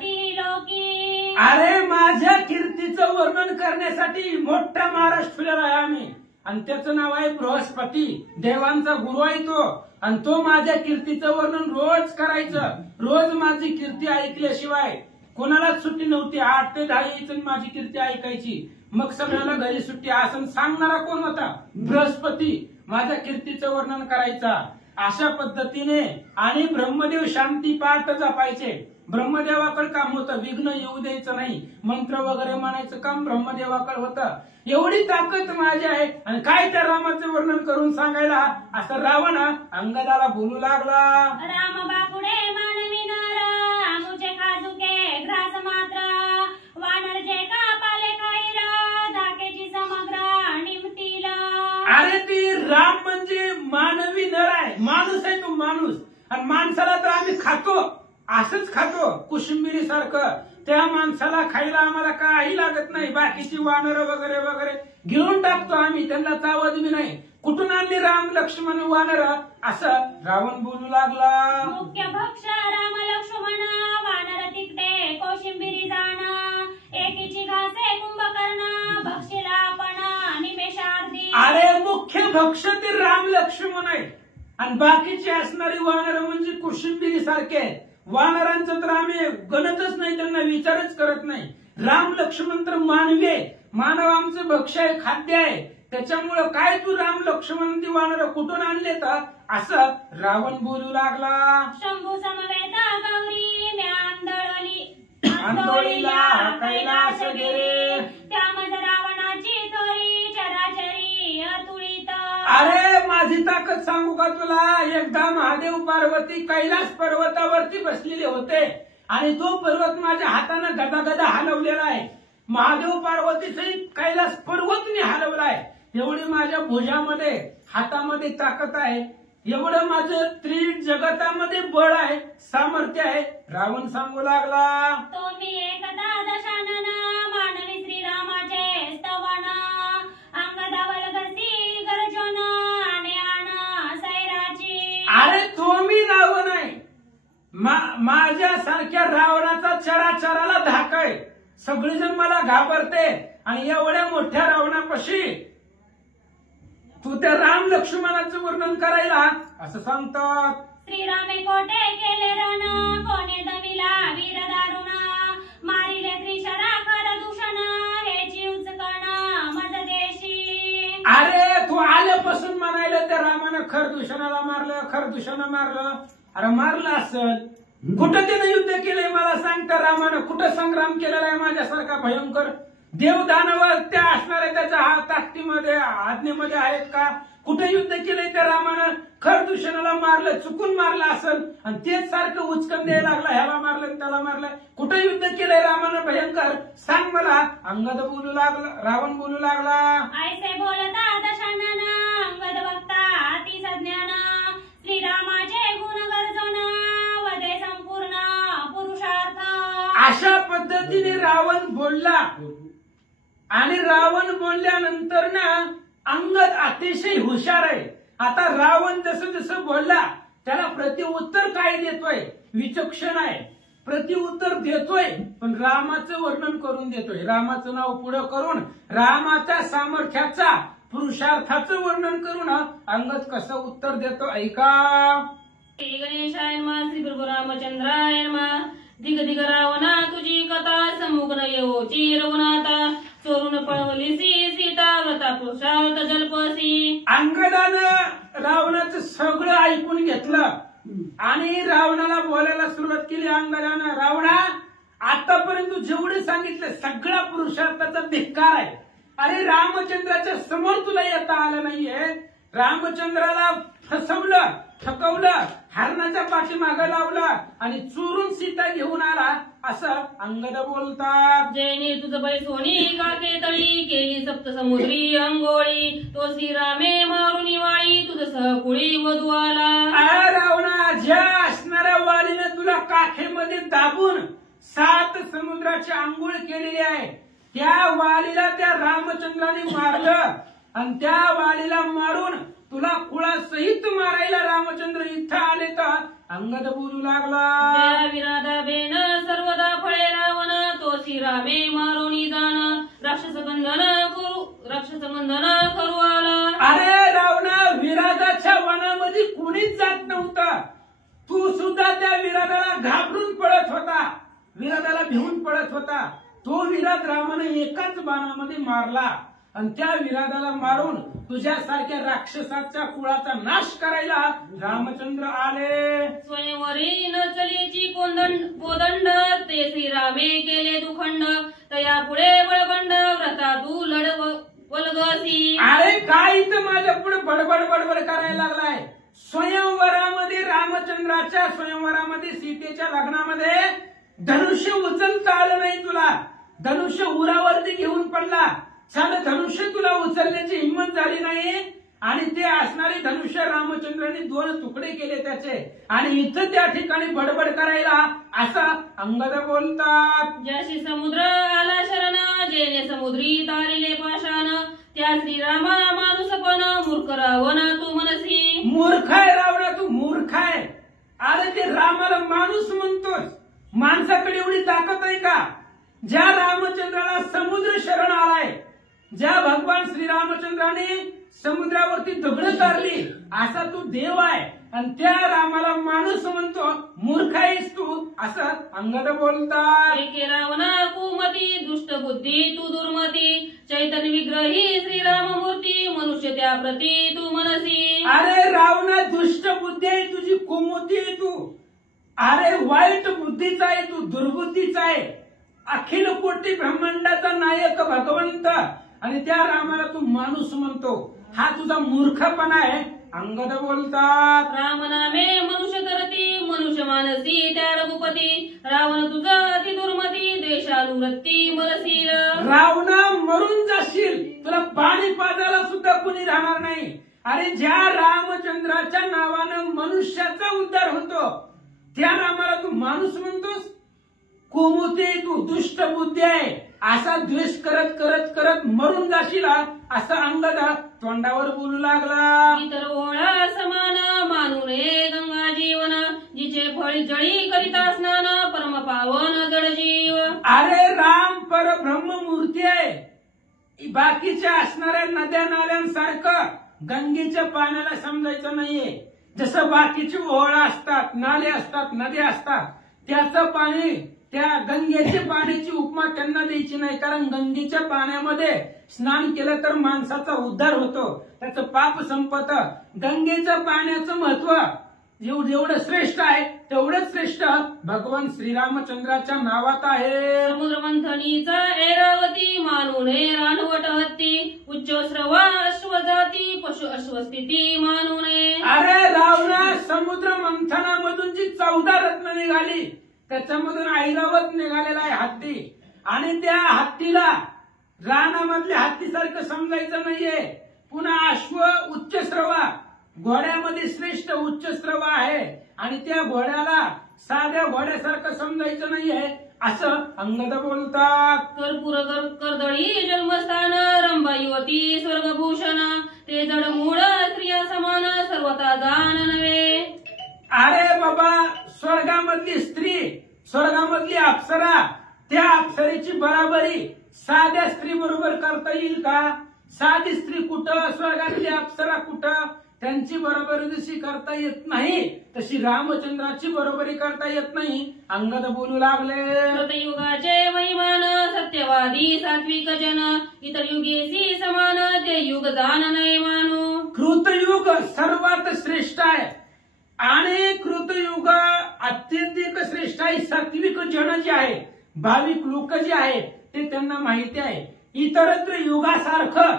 ती लोकी. अरे माझ्या कीर्तीचं वर्णन करण्यासाठी मोठा महाराज ठेवलेला आहे आम्ही, आणि त्याचं नाव आहे बृहस्पती. देवांचा गुरु आहे तो, आणि तो माझ्या कीर्तीचं वर्णन रोज करायचं. रोज माझी कीर्ती ऐकल्याशिवाय कोणालाच सुट्टी नव्हती. 8 ते 10 यायचं माझी कीर्ती ऐकायची, मग सगळ्याला घरी सुट्टी. असं सांगणारा कोण होता? बृहस्पती. माझ्या कीर्तीचं वर्णन करायचा अशा पद्धतीने. आणि ब्रह्मदेव शांती पाठ जपायचे. ब्रह्मदेवाकडे काम होतं, विघ्न येऊ द्यायचं नाही. मंत्र वगैरे म्हणायचं काम ब्रह्मदेवाकडे होतं. एवढी ताकद माझी आहे, आणि काय त्या रामाचं वर्णन करून सांगायला, असं रावण अंगदाला बोलू लागला. राम बापुडे मानवी नर, मुझे खाजुके ग्रास मात्र, वानर जे का पाले खाईर, धाकेची समग्र निमतील. अरे ती राम म्हणजे मानवी नर आहे, माणूस आहे तो माणूस. आणि माणसाला तर आम्ही खातो, असंच खातो कुशिंबिरी सारखं. त्या माणसाला खायला आम्हाला काही लागत नाही. बाकीची वानर वगैरे वगैरे घेऊन टाकतो आम्ही, त्यांना चावत बी नाही. कुठून आणली राम लक्ष्मण वानर, असं रावण बोलू लागला. मुख्य भक्ष राम लक्ष्मण, वानर तिकटे कोशिंबिरी जाण, एकीची घासे कुंभकर्ण, भक्षीला आपण निमेषार्धी. अरे मुख्य भक्ष ते राम लक्ष्मण आहे, आणि बाकीची असणारी वानर म्हणजे कोशिंबिरी सारखे. वानरांचं तर आम्ही गणतच नाही, त्यांना विचारच करत नाही. राम लक्ष्मण तर मानवी आहे, मानव आमचं भक्ष आहे, खाद्य आहे. त्याच्यामुळं काय तू राम लक्ष्मण ती वानर कुठून आणले तर, असं रावण बोलू लागला. शंभू समवेत गौरी मी आंदोळीला कैलास गेले, त्यामध्ये रावणाची थोरी चराचरी अतुळीत. अरे माझी ताकद सांगू का तुला? एकदा महादेव पार्वती कैलास पर्वतावरती बसलेले होते, आणि तो पर्वत माझ्या हाताने गदागदा हलवलेला आहे. महादेव पार्वती सहित कैलास पर्वत मी हलवलाय. एवढी माझ्या भुजामध्ये हातामध्ये ताकद आहे, एवढं माझं त्रिजगतामध्ये बळ आहे, सामर्थ्य आहे. रावण सांगू लागला. तो मी एकदा दशानन, मानवी श्रीरामाचे स्तवन, अंगदावल गती गर्जन, आणि आण सैराची. अरे तो मी रावण आहे, माझ्यासारख्या रावणाचा चराचराला धाक आहे. सगळेजण मला घाबरते, आणि एवढ्या मोठ्या रावणापाशी तू त्या राम लक्ष्मणाचं वर्णन करायला, असं सांगतात. श्रीरामे कोटे केले रण, कोणे दमिला वीर दारुण, मारिले त्रिशरा कर दूषण, हे जीवच कर्ण मज देशी. अरे तू आल्यापासून म्हणायला त्या रामानं खरदूषणाला मारलं, खरदूषण मारलं. अरे मारलं असल, कुठं त्यानं युद्ध केलंय मला सांग. त्या रामानं कुठं संग्राम केलेला आहे माझ्यासारखा भयंकर? देवदानव त्या असणाऱ्या त्याच्या ताकदीमध्ये आज्ञेमध्ये आहेत का? कुठे युद्ध केलंय त्या रामानं? खरदूषणाला मारलं, चुकून मारलं असेल आणि तेच सारखं उचकन द्यायला लागला, ह्याला मारलं त्याला मारलं. कुठे युद्ध केलंय रामानं भयंकर? सांग मला. अंगद बोलू लागला, रावण बोलू लागला, ऐसे बोलता दशानन अंगद बघता अति सज्ञान श्रीरामाचे गुण गर्जन वदे संपूर्ण पुरुषार्थ. अशा पद्धतीने रावण बोलला आणि रावण बोलल्यानंतर ना अंगद अतिशय हुशार आहे. आता रावण जसं जसं बोलला त्याला प्रतिउत्तर काय देतोय? विचक्षण आहे, प्रतिउत्तर देतोय, पण रामाचं वर्णन करून देतोय. रामाचं नाव पुढे करून रामाच्या सामर्थ्याचा, पुरुषार्थाचं वर्णन करून अंगद कसं उत्तर देतो ऐका. श्री गणेशाय नमः. श्री प्रभू रामचंद्राय नमः. दिग दिग रावणा तुझी कथा समुख न येवोची रघुनाथा चोरून पळवलीसी सीता व्रता पुरुषार्थ जल्पसी. अंगदानं रावणाचं सगळं ऐकून घेतलं आणि रावणाला बोलायला सुरुवात केली. अंगदानं, रावणा आतापर्यंत जेवढे सांगितलं सगळा पुरुषार्थाचा धिक्कार आहे. अरे रामचंद्राच्या समोर तुला येता आलं नाहीये. रामचंद्राला फसवलं, थकवलं, हरणाच्या पाठीमागं लावलं आणि चोरून सीता घेऊन आला असं अंगद बोलतात. जैनी तुझ बैसोनी काके तळी केली सप्त समुद्री अंगोळी तो श्रीरामे मारुनी वाळी तुझ सहकुळी वधू आला. रावणा, ज्या असणाऱ्या वालीने तुला काखेमध्ये दाबून 7 समुद्राची आंघोळ केलेली आहे त्या वालीला त्या रामचंद्राने मारलं आणि त्या वालीला मारून तुला कुळासहित मारायला रामचंद्र इथं आले तर अंगद बोलू लागला. विराधा बेन सर्वदा फळे रावण तो श्रीरामे मारोनी जाण राक्षस बंधन करू आला. अरे रावणा, विराधाच्या वनामध्ये कुणीच जात नव्हतं. तू सुद्धा त्या विराधाला घाबरून पळत होता, विराधाला भिवून पळत होता. तो विराध रामाने एकाच बाणामध्ये मारला आणि त्या विराधाला मारून तुझ्यासारख्या राक्षसाच्या कुळाचा नाश करायला रामचंद्र आले. स्वयंवरी न चलीची कोदंड ते श्रीरामे केले दुखंड तया पुढे बळबंड व्रता तू वलगसी. अरे काय इथं माझ्या पुढे बडबड बडबड करायला लागलाय? स्वयंवरामध्ये, रामचंद्राच्या स्वयंवरामध्ये, सीतेच्या लग्नामध्ये धनुष्य उचलता आलं नाही तुला. धनुष्य उरावरती घेऊन पडला. साधं धनुष्य तुला उचलण्याची हिंमत झाली नाही आणि ते असणारे धनुष्य रामचंद्राने 2 तुकडे केले त्याचे आणि इथं त्या ठिकाणी बडबड करायला असं अंगद बोलतात. ज्याशी समुद्र आला शरण जेने समुद्री तारिले पाषाण त्या श्रीरामा माणूस पण मूर्ख रावण तू मनसी. मूर्ख आहे रावणा, तू मूर्ख आहे. अरे ते रामाला माणूस म्हणतोस, माणसाकडे एवढी ताकद आहे का? ज्या रामचंद्राला समुद्र शरण आलाय, ज्या भगवान श्रीरामचंद्राने समुद्रावरती दगड तारली असा तू देव आहे आणि त्या रामाला माणूस म्हणतो, मूर्ख आहेस तू असं अंगद बोलतात. एके रावणा कुमती दुष्ट बुद्धी तू दुर्मती चैतन्य विग्रही श्रीराम मूर्ती मनुष्य त्या प्रती तू मनसी. अरे रावणा, दुष्ट बुद्धी आहे तुझी, कुमती आहे तू. अरे वाईट बुद्धीचा आहे तू, दुर्बुद्धीचा आहे. अखिल कोटी ब्रह्मांडाचा नायक भगवंत आणि त्या रामाला तू माणूस म्हणतो, हा तुझा मूर्खपणा आहे अंगद बोलतात. राम नामे मनुष्य करती मनुष्य मानसी त्या रघुपती रावण तुझा अति दुर्मती द्वेषालू वृत्ती मरसील. रावणा, मरून जाशील, तुला पाणी पाजायला सुद्धा कुणी राहणार नाही. अरे ज्या रामचंद्राच्या नावानं मनुष्याचा उद्धार होतो त्या रामाला तू माणूस म्हणतोस? कुमुते तू, दुष्ट बुद्धी आहे. असा द्वेष करत करत करत मरून जाशील असं अंगद तोंडावर बोलू लागला. इतर ओळा समान मानू रे गंगा जीवन जिचे फळी जळी करिता स्नान परम पावन जड जीव. अरे राम परब्रह्म मूर्ती आहे. बाकीच्या असणाऱ्या नद्या नाल्यांसारखं गंगेच्या पाण्याला समजायचं नाहीये. जसं बाकीची ओळा असतात, नाले असतात, नद्या असतात, त्याचं पाणी, त्या गंगेच्या पाण्याची उपमा त्यांना द्यायची नाही. कारण गंगेच्या पाण्यामध्ये स्नान केलं तर माणसाचा उद्धार होतो, त्याचं पाप संपतं. गंगेच्या पाण्याचं महत्व जेवढं श्रेष्ठ आहे तेवढंच श्रेष्ठ भगवान श्रीरामचंद्राच्या नावात आहे. समुद्र मंथनीचा ऐरावती मानू नये रानवट हत्ती उच्च श्रवा अश्वजाती पशु अश्वस्थिती मानू नये. अरे रावणा, समुद्र मंथनामधून जी 14 रत्न निघाली त्याच्यामधून ऐरावत निघालेला आहे हत्ती, आणि त्या हत्तीला रानामधल्या हत्तीसारखं समजायचं नाहीये. पुन्हा अश्व उच्च श्रवा, घोड्यामध्ये श्रेष्ठ उच्च श्रवा आहे, आणि त्या घोड्याला साध्या घोड्यासारखं समजायचं नाहीये असं अंगद बोलतात. कर्पूर कर्दळी जन्मस्थान रंभा युवती स्वर्गभूषण ते जड मूळ स्त्रिया समान सर्वता जाण नव्हे. अरे बाबा, स्वर्गामधली स्त्री, स्वर्गामधली अप्सरा, त्या अप्सरेची बराबरी साध्या स्त्री बरोबर करता येईल का? साधी स्त्री कुठं, स्वर्गातली अप्सरा कुठं? त्यांची बरोबरी जशी करता येत नाही तशी रामचंद्राची बरोबरी करता येत नाही. अंगद बोलू लागले. कृतयुगाचे महिमान सत्यवादी सात्विक जन इतर युगेसी समान ते युग जाण नये मानू. कृतयुग सर्वात श्रेष्ठ आहे, आणि कृतयुग अत्यधिक श्रेष्ठ आहे. सात्विक जन जे आहे, भाविक लोक जे आहेत ते त्यांना माहिती आहे. इतरत्र युगासारखं,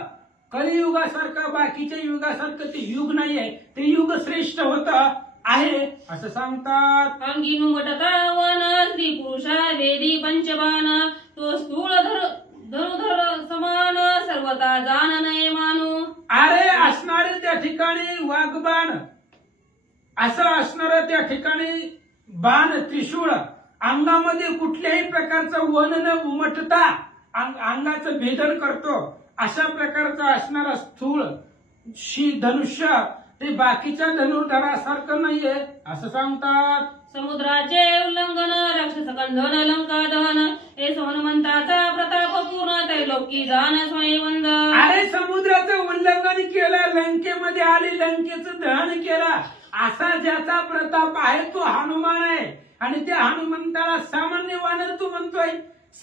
कलियुगासारखं, बाकीच्या युगासारखं ते युग नाहीये, ते युग श्रेष्ठ होत आहे असं सांगतात. अंगी नुमटता वन स्त्री पुरुषा वेदी पंचबाण तो स्थूळ धनुधर समान सर्वता जाण नये मानू. अरे असणारे त्या ठिकाणी वाघबाण, असं असणार त्या ठिकाणी बाण त्रिशूळ, अंगामध्ये कुठल्याही प्रकारचं वन न उमटता अंगाचं भेदन करतो अशा प्रकारचं असणारा स्थूळ धनुष्य ते बाकीच्या धनुर्धरासारखं नाहीये असं सांगतात. समुद्राचे उल्लंघन राक्षस कंदन लंका दहन हे हनुमंताचा प्रताप पूर्ण त्रैलोकी जाण स्वयंवंद. अरे समुद्राचं उल्लंघन केलं, लंकेमध्ये आले, लंकेचं दहन केलं, असा ज्याचा प्रताप आहे तो हनुमान आहे. आणि त्या हनुमंताला सामान्य वानर तू म्हणतोय?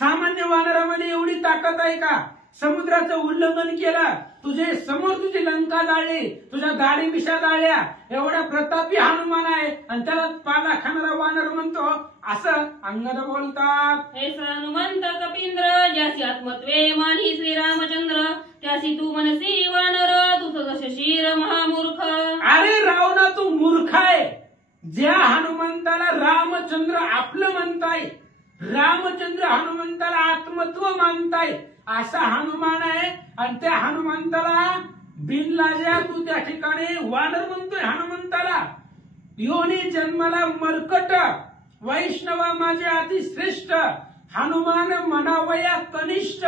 सामान्य वानरामध्ये एवढी ताकद आहे का? समुद्राचं उल्लंघन केलं, तुझे समोर तुझी लंका जाळली, तुझ्या गाडी बिशा जाळल्या, एवढा प्रतापी हनुमान आहे, आणि त्याला पाला खाणारा वानर म्हणतो असं अंगद बोलतात. हे हनुमंत कपिंद्र ज्यासी आत्मत्वे मानी श्रीरामचंद्र त्यासी तू मनसी वानर तुझ शिर महामूर्ख. अरे रावणा, तू मूर्ख आहे. ज्या हनुमंताला रामचंद्र आपलं म्हणताय, रामचंद्र हनुमंताला आत्मत्व मानताय, असा हनुमान आहे, आणि त्या हनुमंताला बिनलाजा तू त्या ठिकाणी वानर म्हणतोय. हनुमंताला योनी जन्माला मरकट, वैष्णवा माझे अतिश्रेष्ठ, हनुमान मनावया कनिष्ठ,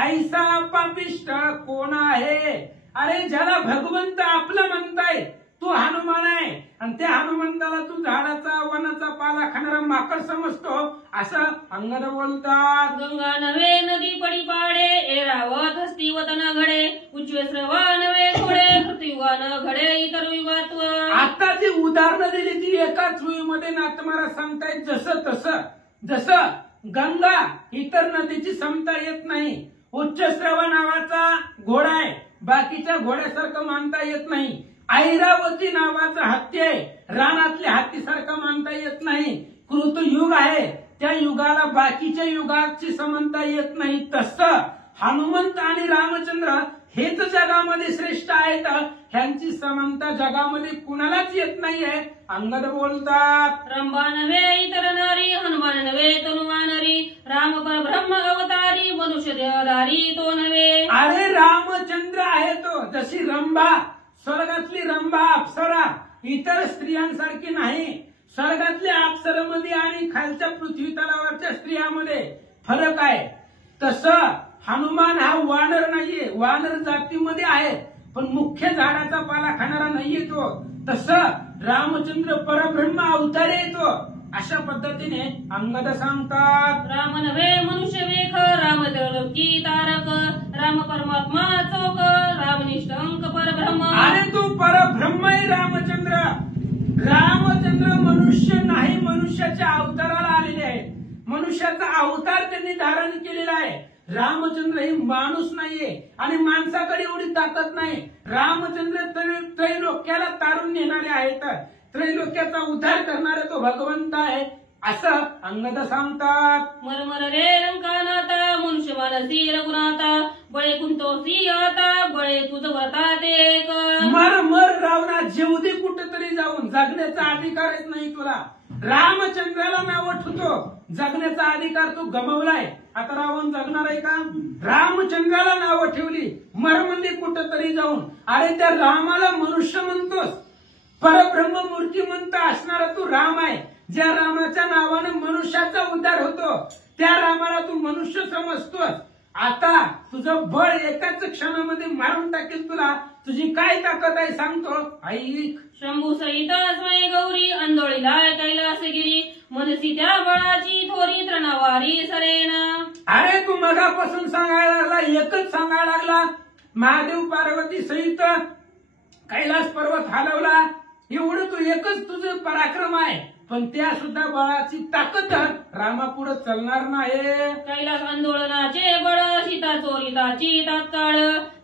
ऐसा पापिष्ट कोण आहे? अरे ज्याला भगवंत आपलं म्हणताय तू हनुमान आहे, आणि त्या हनुमंताला तू झाडाचा वनाचा पाला खाणारा माकड समजतो असं अंगद बोलतात. गंगा नव्हे नदी पडी पाडे ऐरावत हस्ती वतन घडे उच्च श्रवा नव्हे थोडे कृतयुगान घडे इतर युगात्व. आता जी उदाहरणं दिली ती एकाच वेळीमध्ये नाथमारा सांगतायत. जसं गंगा इतर नदीची समता येत नाही, उच्च श्रवा नावाचा घोडा आहे, बाकीच्या घोड्यासारखं मानता येत नाही. ऐरावती नावाचा हत्ती आहे, रानातल्या हत्तीसारखं मानता येत नाही. कृतयुग आहे, त्या युगाला बाकीच्या युगाची समानता येत नाही. तसं हनुमंत आणि रामचंद्र हेच जगामध्ये श्रेष्ठ आहेत, ह्यांची समानता जगामध्ये कुणालाच येत नाहीये अंगद बोलतात. रंभा नव्हे इतर नारी हनुमान नव्हे तनुवानरी राम परब्रह्म अवतारी मनुष्य देहधारी तो नव्हे. अरे रामचंद्र आहे तो, जशी रंभा, स्वर्गातली रंभा अप्सरा इतर स्त्रियांसारखी नाही. स्वर्गातल्या अप्सरामध्ये आणि खालच्या पृथ्वी तलावरच्या स्त्रियांमध्ये फरक आहे. तसं हनुमान हा वानर नाहीये, वानर जातीमध्ये आहे, पण मुख्य झाडाचा पाला खाणारा नाहीये तो. तसं रामचंद्र परब्रह्म अवतारे येतो अशा पद्धतीने अंगद सांगतात. राम नव्हे मनुष्य वेख राम त्रैलोकी तारक राम परमात्मा चोक रामनिष्ठ अंक परब्रह्म. आणि तू परब्रह्म आहे रामचंद्र. रामचंद्र मनुष्य नाही, मनुष्याच्या अवताराला आलेले आहेत. मनुष्याचा अवतार त्यांनी धारण केलेला आहे. रामचंद्र ही माणूस नाहीये, आणि माणसाकडे एवढी ताकद नाही. रामचंद्र त्रैलोक्याला तारून नेणारे आहेत. त्रैलोक्याचा उद्धार करणारा तो भगवंत आहे असं अंगद सांगतात. मरमर रे लंकानाथा मनुष्य मानसी रघुनाथा बळे कुंतोसी आता बळे तुझ व्रतात एक. मर मर रावणा जेऊ दे कुठेतरी जाऊन, जगण्याचा अधिकारच नाही तुला. रामचंद्राला नाव ठेवतो, जगण्याचा अधिकार तू गमावलाय. आता रावण जगणार आहे का? रामचंद्राला नाव ठेवली, मर म्हणजे कुठेतरी जाऊन. अरे त्या रामाला मनुष्य म्हणतोस, परब्रह्म मूर्तिमंत असणारा तू राम आहे. ज्या रामाच्या नावानं मनुष्याचा उद्धार होतो त्या रामाला तू मनुष्य समजतोस. आता तुझं बळ एकाच क्षणामध्ये मारून टाकेल तुला. तुझी काय ताकद आहे सांगतो, ऐक. शंभू सहित स्वय गौरी आंदोळीला कैलासगिरी मनसी त्या बळाची थोरी तृणवारी सरेना. अरे तू मगापासून सांगायला लागला, एकच सांगायला लागला. महादेव पार्वती सहित कैलास पर्वत हलवला, एवढं तू एकच तुझं पराक्रम आहे. पण त्या सुद्धा बळाची ताकद रामापुढे चालणार नाही. कैलास आंदोलनाचे बळ सीता चोरिताची तात्काळ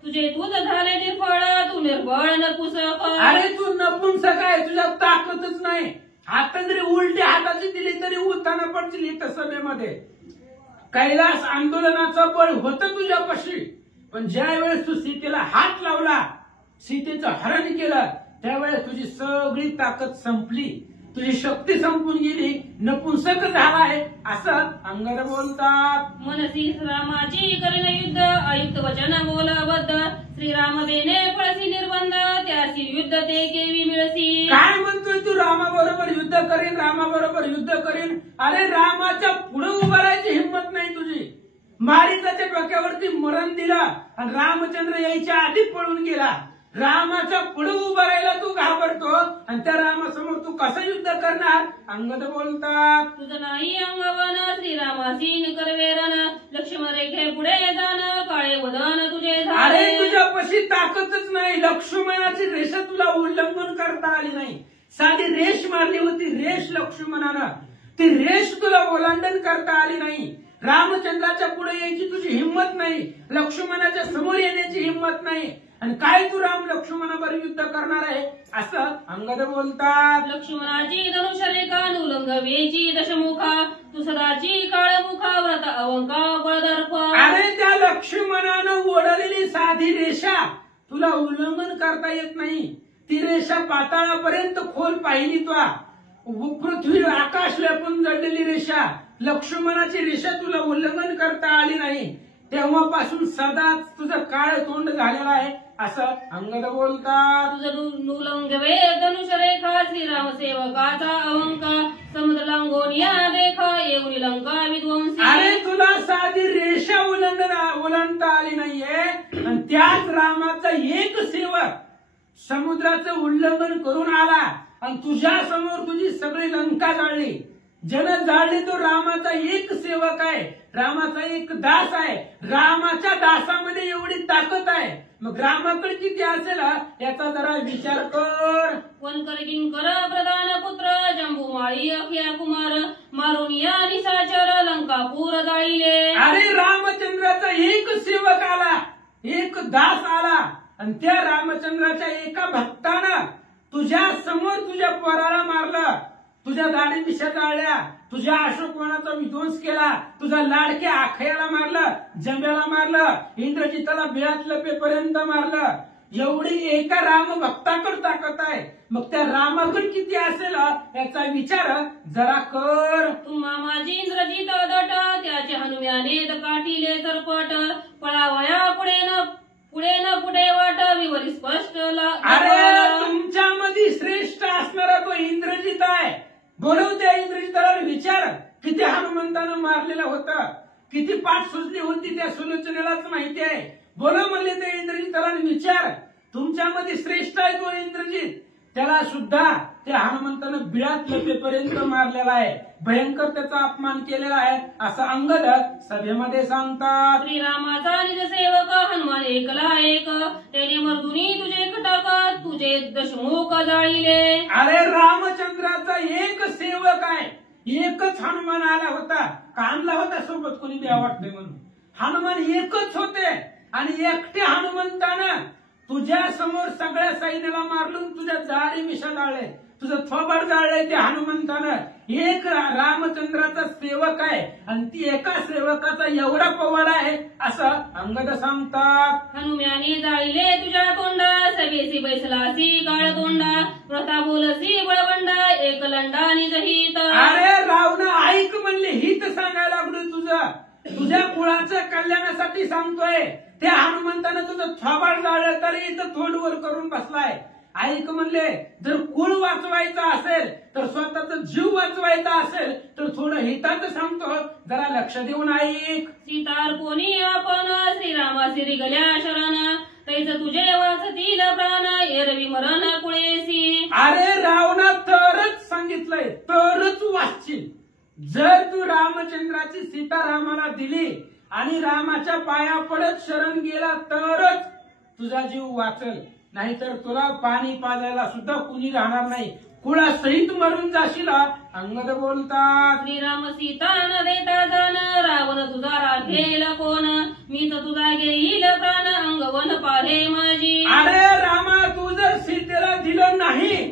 तुझे तूच झाले निर्फळ तू निर्बळ नपुसक. अरे तू नपुंसक आहे, तुझ्या ताकदच नाही. आता जरी उलटी हाताची दिली तरी उत्ताना पडतील इथं सभेमध्ये. कैलास आंदोलनाचं बळ होतं तुझ्यापाशी, पण ज्या वेळेस तू सीतेला हात लावला, सीतेचं हरण केलं, त्यावेळेस तुझी सगळी ताकद संपली, तुझी शक्ती संपून गेली, नपुंसक झालाय असं अंगद बोलतात. मनसी रामाची करीन युद्ध अयुक्त वचन बोलबद्ध श्रीराम बेने पळसी निर्बंध त्यासी युद्ध ते केवी मिळसी. काय म्हणतोय तू? रामाबरोबर युद्ध करीन, रामाबरोबर युद्ध करीन. अरे रामाच्या पुढे उभं राहायची हिंमत नाही तुझी. मारीचाच्या डोक्यावरती मरण दिला आणि रामचंद्र यायच्या आधी पळून गेला. रामाच्या पुढे उभं राहायला तू घाबरतो आणि त्या रामासमोर तू कसं युद्ध करणार? अंगद बोलतात. तुझं नाही अंगवन श्रीरामासी करवेरण लक्ष्मण रेखे पुढे जाण काळे वदन तुझे अरे तुझ्यापाशी ताकदच नाही. लक्ष्मणाची रेष तुला उल्लंघन करता आली नाही. साधी रेष मारली होती, रेष लक्ष्मणानं, ती रेष तुला ओलांडन करता आली नाही. रामचंद्राच्या पुढे यायची तुझी हिंमत नाही, लक्ष्मणाच्या समोर येण्याची हिंमत नाही. आणि काय तू राम लक्ष्मणावर युद्ध करणार आहे असं अंगद बोलतात. लक्ष्मणाची धनुष्यरेखा नुलंघवेची दशमुखा तू सदाची काळमुखा व्रत अवंका बळदर्प. अरे त्या लक्ष्मणानं ओढलेली साधी रेषा तुला उल्लंघन करता येत नाही. ती रेषा पाताळापर्यंत खोल पाहिली तू, पृथ्वी आकाश व्यापून जडलेली रेषा, लक्ष्मणाची रेषा तुला उल्लंघन करता आली नाही. तेव्हापासून सदाच तुझं काळ तोंड झालेलं आहे असं अंगद बोलतात. तुझं नुलंघवे धनुष्यरेखा श्रीराम सेवकाचा अवंका समुद्र लांगोनिया देखा येऊन लंका विध्वंसी. अरे तुला साधी रेषा ओलांडता आली नाहीये आणि त्याच रामाचा एक सेवक समुद्राचं उल्लंघन करून आला आणि तुझ्या समोर तुझी सगळी लंका जाळली. जन जाळली तो रामाचा एक सेवक आहे, रामाचा एक दास आहे. रामाच्या दासामध्ये एवढी ताकद आहे, मग रामाकडे किती असेल याचा जरा विचार कर. वनकर किंकर प्रधान पुत्र जंबुमाळी अखिया कुमार मारून या निशाचर लंकापूर जाळीले. अरे रामचंद्राचा एक सेवक आला, एक दास आला आणि त्या रामचंद्राच्या एका भक्तानं तुझ्या समोर तुझ्या पोराला मारलं, तुझ्या दाढी मिशा जाळल्या, तुझ्या अशोकवनाचा विध्वंस केला, तुझा लाडक्या आखयाला मारलं, जंब्याला मारलं, इंद्रजिताला बिळात लपेपर्यंत मारलं. एवढी एका राम भक्ताकडे ताकद आहे, मग त्या रामाकडे किती असेल याचा विचार जरा कर. तुम्हा माझी इंद्रजित दट त्याचे हनुम्याने काठीले सरपट पळावया पुढे न पुढे वाट विवरी स्पष्ट. अरे तुमच्यामध्ये श्रेष्ठ असणारा तो इंद्रजित आहे. बोलव त्या इंद्रजिताला विचार किती हनुमंतानं मारलेला होता, किती पाठ सुचली होती त्या सुलोचनेलाच माहिती आहे. बोलव म्हणले त्या इंद्रजिताला विचार. तुमच्यामध्ये श्रेष्ठ आहे तो इंद्रजित, त्याला सुद्धा त्या हनुमंतानं बिळात लपेपर्यंत मारलेला आहे, भयंकर त्याचा अपमान केलेला आहे असं अंगद सभेमध्ये सांगतात. श्रीरामाचा निज सेवक हनुमान एकला एक त्याने मर्दुनी तुझे कटाक तुझे दशमुख जाळीले. अरे रामचंद्राचा एक सेवक आहे, एकच हनुमान आला होता, का आणला होता सोबत कोणी द्या वाटतंय म्हणून. हनुमान एकच होते आणि एकट्या हनुमंतानं तुझ्या समोर सगळ्या सैन्याला मारलून तुझ्या जाळी मिशा जाळले. तुझं थोबाड जाळलंय ते हनुमंतानं। एक रामचंद्राचा सेवक आहे आणि ती एका सेवकाचा एवढा पवाडा आहे असं अंगद सांगतात। हनुम्याने जाळले तुझ्या तोंडा, सगळेसी बैसलासी काळ तोंडा, व्रता बोलसी बळवंडा, एक लंडा निजहित। अरे रावण ऐक म्हणले, हित सांगायला लागलो तुझं, तुझ्या कुळाच्या कल्याणासाठी सांगतोय। त्या हनुमंतानं तुझं थोबाड जाळलं तरी इथं तोंडवर करून बसलाय। ऐक म्हणले, जर कुळ वाचवायचा असेल तर स्वतःचा जीव वाचवायचा असेल तर थोडं हिताचं सांगतो, जरा लक्ष देऊन ऐक। सीतार कोणी आपण श्रीरामासी रिगल्या शरण, तैच तुझे वाचतील प्राण, एरवी मरण कुळेसी। अरे रावणा तरच सांगितलंय, तरच वाचशील। जर तू रामचंद्राची सीता रामाला दिली आणि रामाच्या पाया पडत शरण गेला तरच तुझा जीव वाचल, नाहीतर तुला पाणी पाजायला सुद्धा कुणी राहणार नाही, कुळासहित मरून जाशील। अंगद बोलतात, श्रीराम सीता न देता जाण, रावण तुझा राखेल कोण, मीच तुझा घेईल प्राण, अंगवन पाहे माझी। अरे रामा, तू जर सीतेला दिलं नाही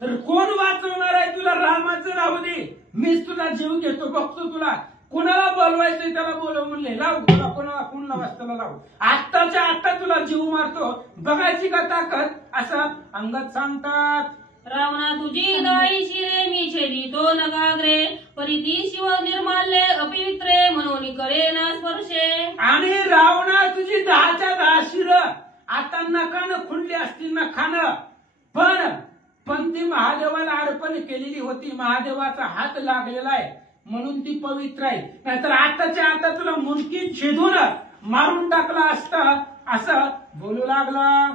तर कोण वाचवणार आहे तुला? रामाचं राहू दे, मीच तुझा जीव घेतो, बघतो तुला कुणाला बोलवायचंय त्याला बोलव म्हणले, लाव तुला कुणाला वाचताना लाव, आत्ताच्या आत्ता तुला जीव मारतो, बघायची का ताकद, असं अंगद सांगतात। रावणा तुझी दाई शिरे, मी छेदितो नगाग्रे, परिती शिव निर्माल्ये अपवित्रे, म्हणून करे ना स्पर्शे। आणि रावणा तुझी 10च्या 10 शिरं आता नखानं खुंडली असतील नखानं, पण ती महादेवाला अर्पण केलेली होती, महादेवाचा हात लागलेला आहे म्हणून ती पवित्र आहे, नाहीतर आताच्या आता तुला मुंडकी छेदून मारून टाकला असता, असं बोलू लागला।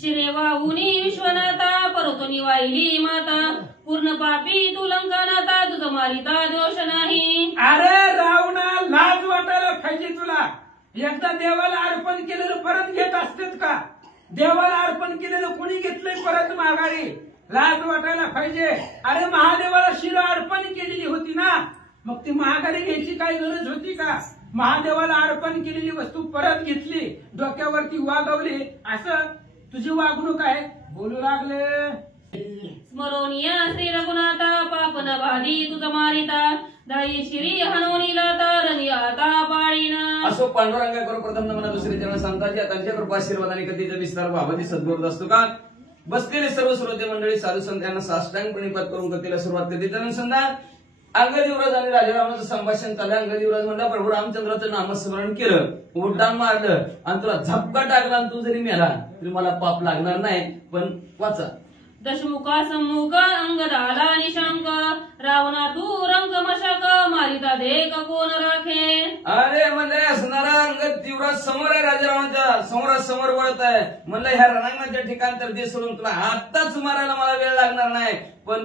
शिरे वाहुनी विश्वनाथा, परतोनी वाहिली माता, पूर्ण पापी तू लंकानाथा, तुझ मारिता दोष नाही। अरे रावणा, लाज वाटायला पाहिजे तुला, एकदा देवाला अर्पण केलेलं परत घेत असतेत का? देवाला अर्पण केलेलं कोणी घेतलंय परत माघारी? लाज वाटायला पाहिजे। अरे महादेवाला शिरा अर्पण केलेली होती ना, मग ती माघारी घ्यायची काही गरज होती का? महादेवाला अर्पण केलेली वस्तू परत घेतली, डोक्यावरती वागवली, असं तुझी वागणूक आहे, बोलू लागले। स्मरोनिया श्री रघुनाथा, पापन बाधी तुझ मारिता, दाई श्री हनोनी लाता, रणी आता पाळीना। असो पांडुरंगा करू प्रथम नमन, दुसरे चरण सांगतात, त्यांच्या कृपा आशीर्वादाने कधीचा विस्तार भावाची सद्गुरुत असतो का? बसलेले सर्व श्रोते मंडळी साधू संत यांना साष्टांग प्रणिपात करून कथेला सुरुवात करते। अनुसंधान अंगद युवराज आणि राजारामाचं संभाषण चाललं। अंगद युवराज म्हणला, प्रभू रामचंद्राचं नामस्मरण केलं, उड्डाण मारलं आणि तुला झपका टाकला आणि तू जरी मेला तरी मला पाप लागणार नाही, पण वाचा। दशमुखा सम्मुख अंगद आला निशांक, रावणा तू रंग मशाक, मारिता देख कोण राखे। अरे म्हणजे असणारा अंगद युवराज समोर आहे, राजारामाच्या समोरासमोर वळत आहे। म्हणलं ह्या रणांगणाच्या ठिकाण तर दे सोडून, तुला आत्ताच मारायला मला वेळ लागणार नाही, पण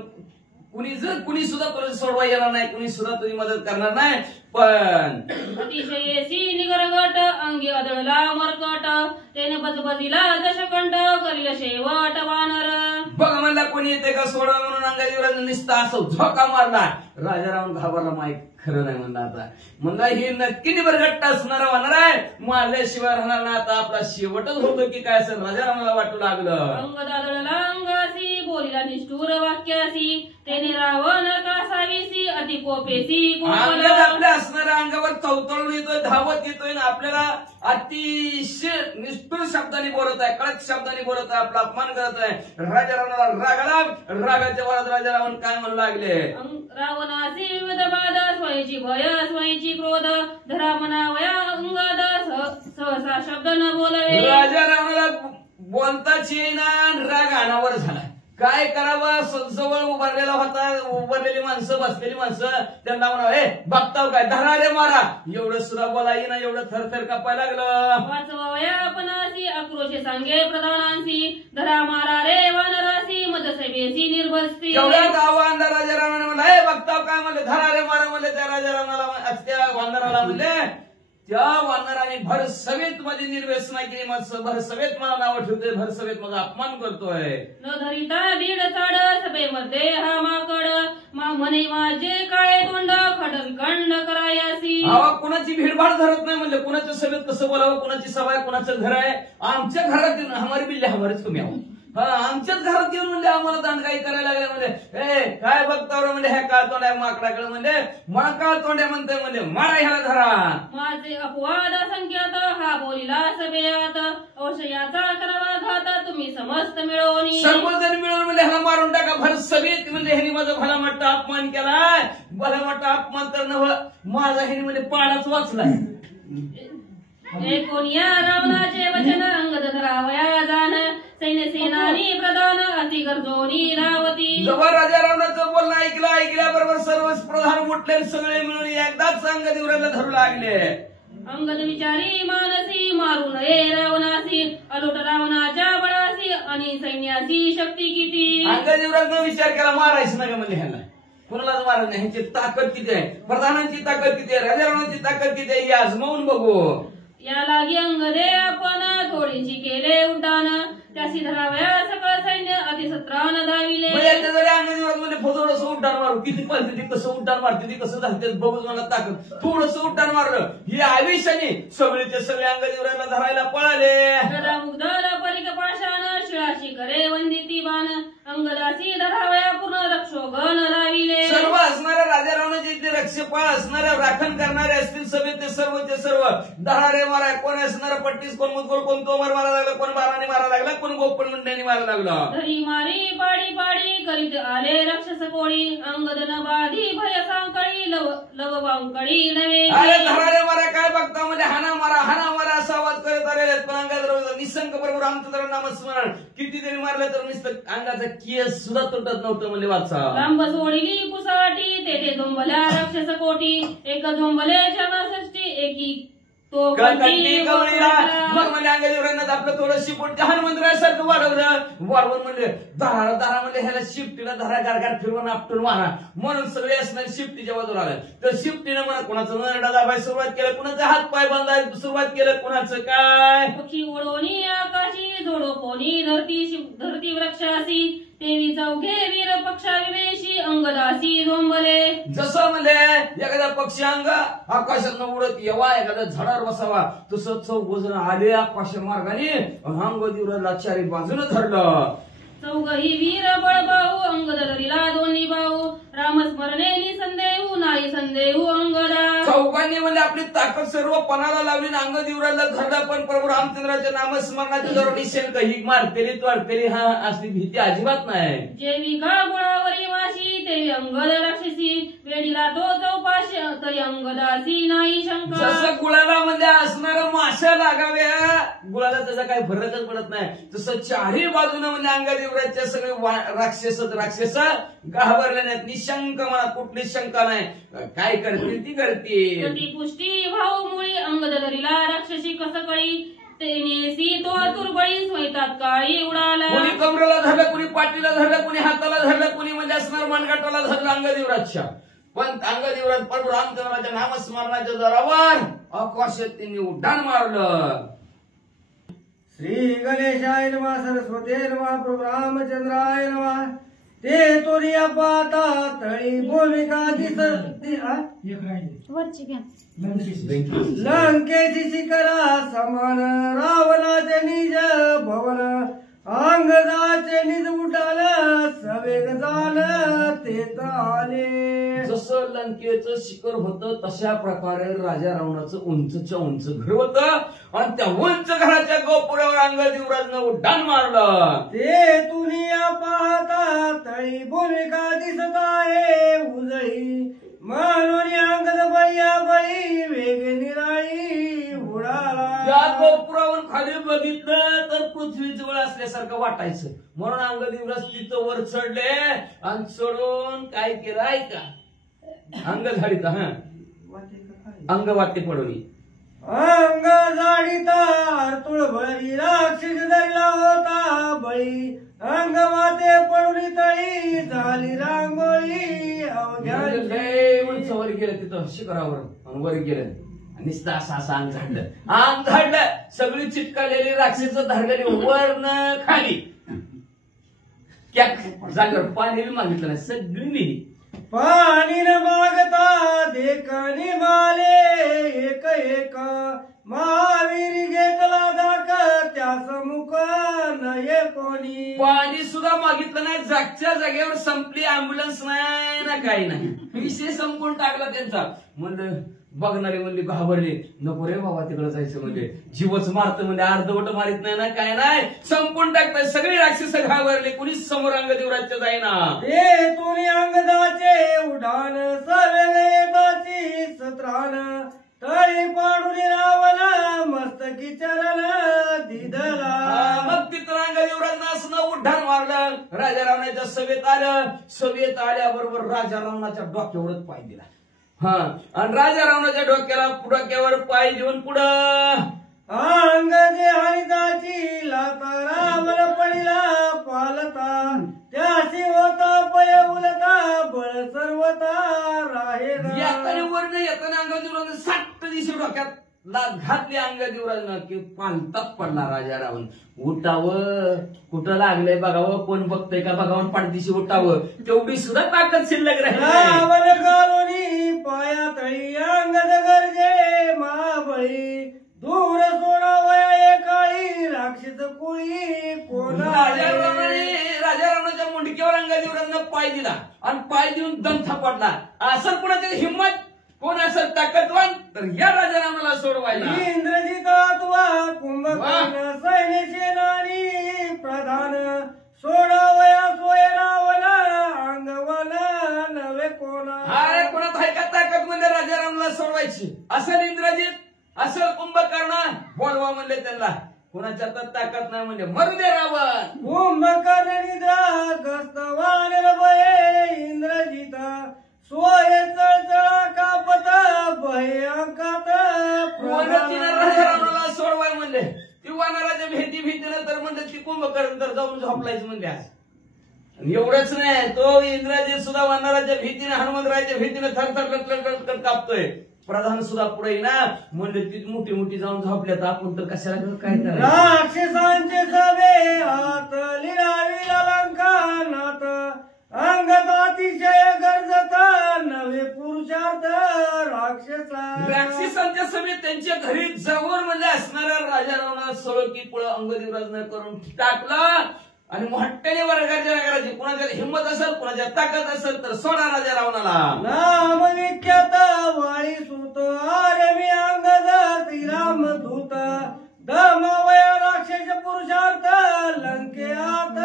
कुणी सुद्धा तुला सोडवा येणार नाही, कुणी सुद्धा तुझी मदत करणार नाही, पण अतिशयेसी निगरगट, अंगी आदळला मरकट, त्याने बजबजीला दशकंठ, करील शेवट वानर। बघ म्हणला कोणी येते का सोडवा म्हणून अंगद युवराज निसता असं झोका मारला। राजाराम घाबरला, माईक खरं नाही म्हणला, आता म्हणला ही नक्की निबरगट्ट असणारा वानर आहे, मारल्याशिवाय राहणार नाही, आता आपला शेवटच होतो की काय असं राजारामाला वाटू लागलं। अंगद आदळला अंगासी, बोलिला निष्ठुर वाक्यासी, त्याने रावण कासावीसी, अति कोपेसी अंगद आपल्या असणाऱ्या अंगावर चवतळून येतोय, धावत येतोय, आपल्याला अतिशय निष्ठुर शब्दांनी बोलत आहे, कडक शब्दांनी बोलत आहे, आपला अपमान करत आहे। राजारामाला राग आला, रागाच्या वरात राजाराम काय म्हणू लागले, रावणासी विविध बाध, स्वयंची भय स्वयंची क्रोध, धरा मनावया अंगद, सहसा शब्द न बोलवे। राजारामाला बोलताच येईना, राग अनावर झाला, काय करावं? जवळ उभारलेली माणसं, बसलेली माणसं त्यांना म्हणा, हे बघताव काय, धरा रे मारा, एवढं सुद्धा बोला येईना, एवढं थरथर कापायला लागलं। वाचवावया आपणासी, आक्रोशे सांगे प्रधानांसी, धरा मारा रे वानरासी, मदसभेसी निर्भस्ती। एवढ्या गावांना राजारामाने म्हणलं, हे बघताव काय म्हणले, धरा रे मारा म्हणले, त्या राजारामाला त्या वानराला म्हणले, त्या वानराने भर सभेत मध्ये निर्व्यसना केली, भर सभेत मला नाव ठेवतोय, भर सभेत माझा अपमान करतोय. न धरिता दीड चाड सभेमध्ये हा माकड म्हणे माझे काळे तोंड खडविखंड करायासी. कुणाची भीडभाड धरत नाही म्हणले, कुणाच्या सभेत कसं बोलावं, कुणाची सभा आहे, कुणाचं घर आहे. आमच्या घरात येऊन हमारी बिल्ले हमारेच तुम्ही आहो. आमच्याच घरात येऊन म्हणजे आम्हाला दांडगाई करायला लागले. म्हणजे काय बघता म्हणजे ह्या काळ तोंड्या माकडाकडे म्हणजे मला काळ तोंड्या म्हणतोय म्हणजे मारा ह्याला धरा. माझे अपवाद असंख्यात हा बोलिला सभेत औषयाचा करावा घात तुम्ही समस्त मिळवून. सर्वजण मिळून म्हणजे ह्याला मारून टाका भर सभेत. म्हणजे ह्यानी माझा भला मोठा अपमान केलाय, भला मोठा अपमान तर माझा ह्यानी म्हणजे पाडाच वाचलाय. कोणिया रावणाचे वचन अंगद धरावया जाण सैन्य सेनानी प्रधान अति गरजोनी रावती. जेव्हा राजा रावणाचं बोलणं ऐकल्याबरोबर सर्व प्रधान उठले, सगळे मिळून एकदाच अंगदेवराला धरू लागले. अंगद विचारी मानसी मारू नये रावणासी अलोट रावणाच्या बळासी आणि सैन्याची शक्ती किती. अंगदेवरानं विचार केला मारायचं नका म्हणजे ह्याला, कोणालाच मारत नाही. ह्यांची ताकद किती आहे, प्रधानांची ताकद किती आहे, राजा रावणाची ताकद किती आहे हे आजमावून बघू. या लागी अंगदे आपण थोडीशी केले उड्डाण त्याशी धरावया सकळ सैन्य अतिसत्रान धाविले. अंगदेवरात थोडंसं उड्डाण मारू, किती पळते ती, कसं उड्डाण मारते ती, कसं झालं बघून मला ताकद. थोडंसं उड्डाण मारलं ही आवेशाने सगळेचे सगळे अंगदेवराला धरायला पळाले. मुग्धला परिक पाषाण शिळाशी करे वंदिती बाण अंगदासी धरावया पूर्ण रक्षोगण लाविले. सर्व असणाऱ्या राजा रावणाचे जे रक्षपाळ असणाऱ्या राखण करणारे असतील सभेत ते सर्वचे सर्व धरारे मारा. कोण असणारा पट्टीस, कोण मुदगोल, कोण तोमर मारा लागला, कोण बाराने मारा लागला, कोण गोपन मुंड्याने मारा लागला. धरी मारी पाडी पाडी करीत आले राक्षस कोळी अंगदन बाधी भय सांकळी लव वांकळी नवे. अरे धरारे मारा काय बघता म्हणजे हाना मारा असा आवाज करत आलेले. पण अंगात निसंक बरोबर आमचं नामस्मरण किती तरी मारलं तर नुसतं अंगाचा केस सुद्धा तुटत नव्हतं म्हणजे वाचा. लांब सोडली कुसाटी तेथे झोंबल्या राक्षस कोटी एक झोंबले 64 एकी तो मग म्हणजे अंगदेवरांना आपलं थोडं शिपट हनुमंतरासारखं वाढवून म्हणजे दारा म्हणजे ह्याला शिफ्टीला धरा गारगार फिरवून आपटून मारा म्हणून सगळे असणारे शिफ्टीच्या बाजूला आले. तर शिफ्टीनं म्हणा कुणाचं नरडा दाबाय सुरुवात केलं, कुणाचा हात पाय बांधायला सुरुवात केलं, कुणाचं काय पक्षी उडवणी आकाशी जोडो कोणी धरती वृक्षासी तेवी चौघे वीर पक्षाविवेशी अंगदासी झोंबले. जसं म्हणजे एखादा पक्षी अंग आकाशात उडत येवा, एखाद्या झाडावर बसावा तसं चौघ जण आले आकाश मार्गाने अंगदेवराला चारी बाजूने धरलं. चौघही वीर बळबाऊ अंगद धरिला दोन्ही भाऊ रामस्मरणे निसंदेहू नाही संदेहू अंगदा. चौघांनी म्हणजे आपली ताकद सर्व पणाला लावली आणि अंगदेवराला धरला. पण प्रभू रामचंद्राच्या नामस्मरणाच्या जवळ निशंक ही मारतेली तोडतेली हा असली भीती अजिबात नाही. जेवी का गुळावरी माशी तेवी अंगद राक्षसी वेडीला तो चौपाशी तरी अंगदासी नाही शंका. जसं गुळाला म्हणजे असणारं माश्या लागाव्या, गुळाला त्याचा काही फरकच पडत नाही. तसं चारही बाजूने म्हणजे अंगदेवराच्या सगळे राक्षस घाबरले नाहीत. निशंक म्हणा, कुठली शंका नाही. काय करतील ती करतील. पुष्टी भाऊ मुळी अंगद धरिला राक्षसी कसं कळी तेनेसी तो तुरबळी स्वयंतात काळी उडाला. कोणी कमरेला धरलं, कोणी पाठीला धरलं, कोणी हाताला धरलं, कोणी म्हणजे असणार मनगटाला धरलं अंगदेवराच्या. पण अंगदेवरात प्रभू रामचंद्राच्या नामस्मरणाच्या जोरावर आकाशात त्यांनी उड्डाण मारलं. श्री गणेशाय नमः, सरस्वती नमः, प्रभू रामचंद्राय नमः. ते तोरिया पाता तळी भूमिका दिसती लंकेची शिखरा समान रावणाचे निज भवन अंगदाचे निज उठाल सवेग झालं ते आले. जसं लंकेचं शिखर होतं तशा प्रकारे राजा रावणाचं उंचच्या उंच घर होतं आणि त्या उंच घराच्या गोपुरावर अंगदेवराजनं उड्डाण मारलं. ते दुनिया पाहता तळी भूमिका दिसत आहे उजळी म्हणून अंगद बळीया बळी वेग निराळी उडाला. त्या गोपुरावर खाली बघितलं तर पृथ्वी जवळ असल्यासारखं वाटायचं. म्हणून अंगदेवराज तिथं वर चढले आणि चढून काय केलं ऐका, अंग झाडीत अंग वाटे पडवली. अंग झाडीता तुळभरी राक्षस धरला होता बळी अंग माते पडून तळी झाली रांगोळी. उंच वर गेलं तिथं शिखरावर आणि वर गेलं नुसतं असं असं अंग झाडलं सगळी चिटकालेली राक्षस धरलेली वरन खाली त्या जागेवर पाणी बी मागितलं नाही सगळी मिली पाणी न मागता देखणी माले एक एक महावीर घेतला दाक त्या समुख नये कोणी पाणी सुद्धा मागितलं नाही जागच्या जागेवर संपली अँब्युलन्स नाही ना काही नाही विषय संपून टाकला त्यांचा म्हणलं बघणारे म्हणले घाबरले नको रे बाबा तिकडे जायचं म्हणजे जीवच मारतं म्हणजे अर्धवट मारित नाही ना काय नाही संपून टाकतात सगळे राक्षस घाबरले कुणीच समोर अंगदेवराजच्या जाईना ते तुनी अंगदाचे उडान सर्वेदाची सत्रान तळी पाडून रावण मस्तकी चरण दिदला मग तिथं अंगदेवराजना असं उड्डाण मारलं राजा रावणाच्या सभेत आल्याबरोबर राजा रावणाच्या डोक्यावरच पाय दिला हा आणि राजा रावणाच्या डोक्यावर पाय देऊन पुढं अंग देहाची लाता रावण पडिला पालता त्याशी होता पय उलता बळ सर्वता राहे येताना वर्ण येताना अंगदेवराजनं साठ दिवशी डोक्यात लात घातली अंगदेवराजनं की पालतात पडला राजा रावण उठावं कुठं लागलंय बघावं कोण बघतंय का बघावं पाठदिशी उठावं तेवढी सुद्धा ताकद शिल्लक राहिली रावण घालूनी पाया तळी अंगद गरजे महाबळी दूर सोडावया एकाळी राक्षस कुळी कोण राजा रावणाच्या मुंडक्यावर अंगदेवराजनं पाय दिला आणि पाय देऊन दमथा पडला असं कुणाची हिंमत कोण असं ताकदवान तर या राजा रावणाला सोडवायला इंद्रजित आत्वा कुंभकर्ण सैन्य सेनानी प्रधान सोडावया सोय रावण अंगवन नवे कोणा अरे कोणात आहे का ताकद म्हणजे राजा रावणाला सोडवायची असेल इंद्रजित असेल कुंभकर्ण बोलवा म्हणले त्यांना कोणाच्या ताकद नाही म्हणजे मरू दे रावण कुंभकर्ण निद्रा गस्तवान रभये इंद्रजित सोय चळचळा कापत भयंकात राजा रावणाला सोडवाय म्हणले ती वानराच्या भीतीनं तर म्हणले ती कुंभकर्ण तर जाऊन झोपलायच म्हणले एवढंच नाही तो इंद्रजित सुद्धा वानराच्या भीतीने हनुमंतरायाच्या भीतीने थरथर कापतोय प्रधान सुद्धा पुढे ना म्हणजे ती मोठी मोठी जाऊन झोपल्यात आपण तर कशाला काय करायचं राक्षसांचे सभे हात लिरावी अलंकानात अंगत अतिशय गरजत नवे पुरुषार्थ राक्षसांच्या समेत त्यांच्या घरी जाऊन म्हणजे असणाऱ्या राजा रावणा सळकी पुढं अंगदेवराजनं करून टाकला आणि मोठ्याने वर्गाच्या नगराची कुणाच्या हिंमत असेल कुणाच्या ताकद असेल तर सोडा राजा रावणाला नाम विख्यात वाळी सुत आरवी अंगद श्रीराम दूत दमवया राक्षस पुरुषार्थ लंकेत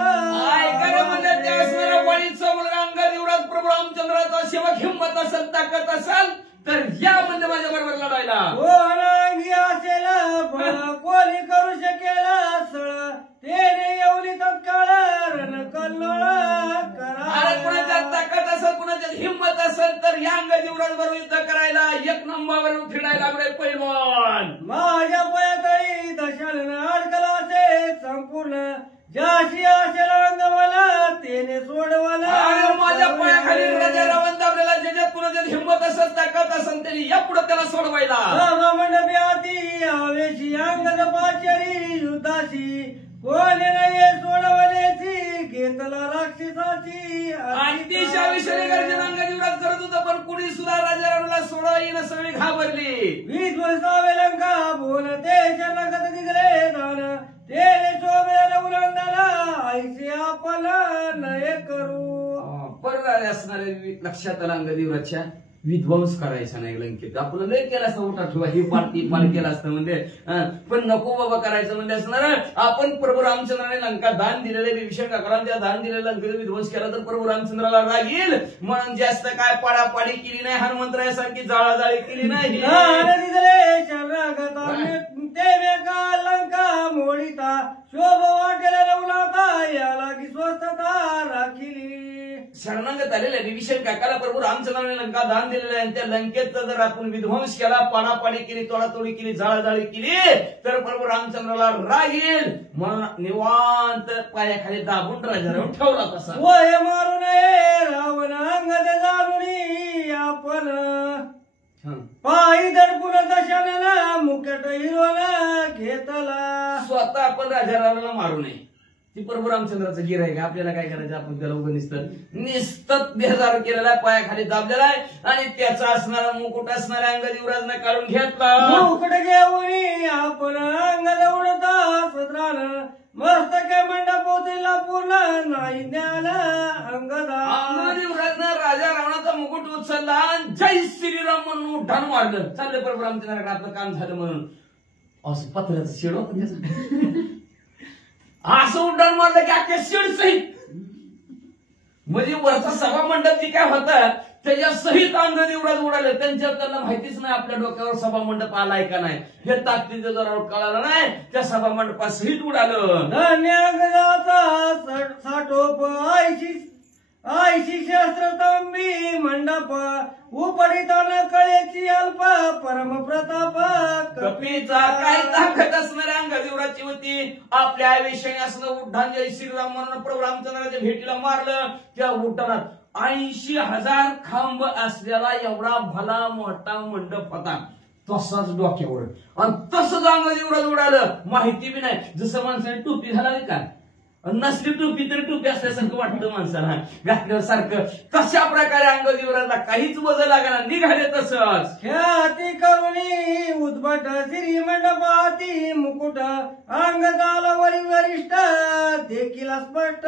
ऐकायला म्हणजे त्या असणाऱ्या वाळीचा मुलगा अंगदेवराज प्रभू रामचंद्राचा सेवक हिंमत असेल ताकद असेल तर या म्हणजे माझ्या बरोबर लढायला कोणांगी असेल बळ कोणी करू शकेल सळ तेने येऊन तत्काळ रणकल्लोळ करा कुणाच्या ताकद असेल कुणाच्या हिंमत असेल तर या अंगदेवराज बरोबर युद्ध करायला एक नंबरवरून फिरायला लागले पैलवान माझ्या पयातळी दशालन अडकला असे संपूर्ण ज्याशी असेल अंगवाला तेने सोडवाला माझ्या पायाखाली राजा रावण दाबलेला ज्याच्यात कुणाच्यात हिंमत असेल ताकद असेल त्यांनी या पुढे त्याला सोडवायला मंडपी आधी आवेशी अंगद पाचरी युद्धाशी कोणी नाही सोडवण्याची घेतला राक्षसाची अतिशय विषय गर्जना अंगदेवराज करत होता पण कुणी सुद्धा राजा रावणाला सोडवा येणं सगळी घाबरली विध्वंसावे लंका बोल ते शरणगत दिगले दान तेने शोभेला उलंदाला ऐसे आपण नये करू परत असणारे लक्षात आला अंगदेवराजच्या विध्वंस करायचा नाही लंकेत आपण लय केला असतं उठा ठेवा ही पाल केला असतं म्हणजे पण नको बाबा करायचं म्हणजे असणार आपण प्रभू रामचंद्राने लंका दान दिलेले विभीषण काकारांच्या दान दिलेल्या लंकेचा विध्वंस केला तर प्रभू रामचंद्राला राग येईल म्हणून जास्त काय पाडापाडी केली नाही हनुमंतरायासारखी जाळाजाळी केली नाही ते का लंका मोडिता शोभ वाटेला रवलाता याला की स्वस्तता राखिली शरणागत आलेल्या विभीषण काकाला प्रभू रामचंद्राने लंका दान दिलेलं आहे त्या लंकेचा जर आपण विध्वंस केला पाडापाडी केली तोडातोडी केली जाळाजाळी केली तर प्रभू रामचंद्राला राग येईल म्हणून निवांत पायाखाली दाबून राजाराव ठेवला तसा वय मारू नये रावण अंगद जाणून आपण पायी दडपून दशानन मुकट हिरोला घेतला. स्वतः आपण राजारावला मारू नये. ती प्रभू रामचंद्राचं गिर आहे का? आपल्याला काय करायचं? आपण त्याला उभं निसत बेजार केलेला आहे, पायाखाली दाबलेला आहे आणि त्याचा असणारा मुकुट असणाऱ्या अंगात युवराजनं काढून घेतला. मुकुट घेऊन आपण अंगात उडता सत्रान मस्तके मंडपोतीला पूर्ण नाही द्याला अंगदा. अंगात युवराजनं राजा रावणाचा मुकुट उचलला आणि जय श्रीराम म्हणून उड्डाण मारलं. चाललं प्रभू रामचंद्राकडे आपलं काम झालं म्हणून. असं पत्र्याचं शेड होतं त्याचं. असं उड्डाण मारलं की अख्ख्या शेड सहित, म्हणजे वरचा सभा मंडप जी काय होता त्याच्या सहित अंगद युवराज उडाले. त्यांना माहितीच नाही आपल्या डोक्यावर सभा मंडप आलाय का नाही. हे ताकदीचं जरा कळालं नाही. त्या सभा मंडपा सहित उडालं. धन्य अंगदाचा साठोप आयशी शस्त्र तंबी मंडप उपडितान कळेची अल्प परम प्रताप कपीचा काय ताकद असणाऱ्या अंगद युवराजची होती. आपल्या आयुष्याने असणं उड्डाण जय श्रीराम म्हणून प्रभू रामचंद्राच्या भेटीला मारलं. त्या उड्डाणात 80,000 खांब असलेला एवढा भला मोठा मंडप होता. तसाच डोक्यावर आणि तसंच अंगद युवराज उडालं. माहिती बी नाही. जसं माणसाने टोपी घालावी का, नसली टोपी तरी टोपी असल्यासारखं वाटतं माणसाला घातल्यासारखं. तशा प्रकारे अंगद युवराजला काहीच बदल लागला, निघाले तसंच. ख्याती करुणी उद्भट श्री मंडपाती मुकुट अंगदाला वरी वरिष्ठ देखील स्पष्ट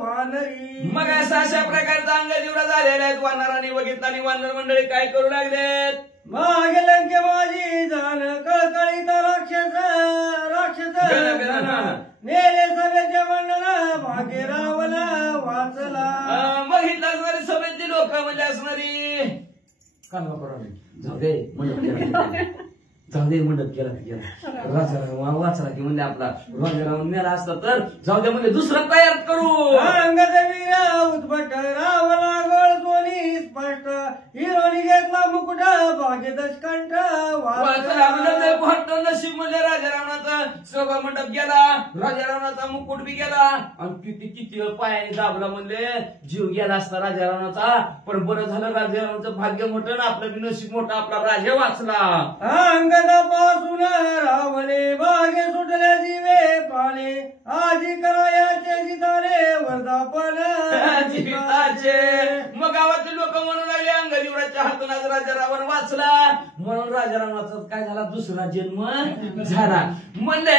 वानरी. मग अशा प्रकारचा अंगद युवराज आलेले आहेत. वानरांनी बघितलं आणि वानर मंडळी काय करू लागलेत? मागे लंके माझी जाण कळकळीत राक्षस नेले सभेच्या मंडळा भागे रावला वाचला. बघितलं असणारी सभेतली लोक म्हणजे असणारी कालवा करावी. जाऊ दे मंडप केला राजाराम वाचला की म्हणजे आपला राजाराम मेला असता तर जाऊ दे म्हणजे दुसरं तयार करू. अंगद वीर उद्भट रावला गळ सोनी स्पष्ट हिरोनी घेतला मुकुट भागे दशकंठ वाचला. नशीब म्हणजे राजारावणाचा सभा मंडप गेला, राजारावणाचा मुकुट बी गेला आणि किती पायाने दाबला म्हणजे जीव गेला असता राजारावणाचा. पण बरं झालं राजारावणाचं भाग्य मोठं ना आपलं बी नशीब मोठं, आपला राजा वाचला. अंगदापासून रावणे भागे सुटले जीवे पाने आजी करायाचे जिताने वर्धापन जीविताचे. मग गावातील लोक म्हणू लागले अंगद युवराजच्या हातून आज राजा रावण वाचला म्हणून राजारावणाचा काय झाला दुसरा जन्म झाला. म्हणजे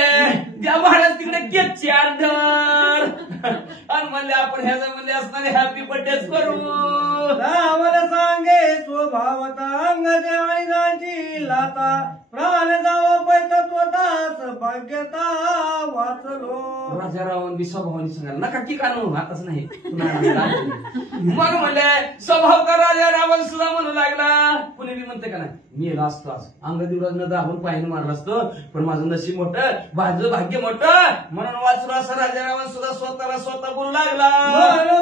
त्या महाराज तिकडे केकची ऑर्डर आणि म्हणले आपण ह्याचा म्हणजे असणारे हॅपी बर्थडेच करू. रावण सांगे स्वभावता अंगद आणि जांची लाता प्राण जावा पैतत्वता भाग्यता वाचलो. राजा रावण बी स्वभावाने सांगायला नका की कानू आताच नाही. मग म्हणले स्वभाव का राजा रावण सुद्धा म्हणू लागला. कुणी बी म्हणते का नाही मी असतो आज अंगद युवराजनं दाबून पायाने मारला असतो पण माझं नशीब मोठं माझं भाग्य मोठं म्हणून वाचलो असं राजा रावण सुद्धा स्वतः बोलू लागला.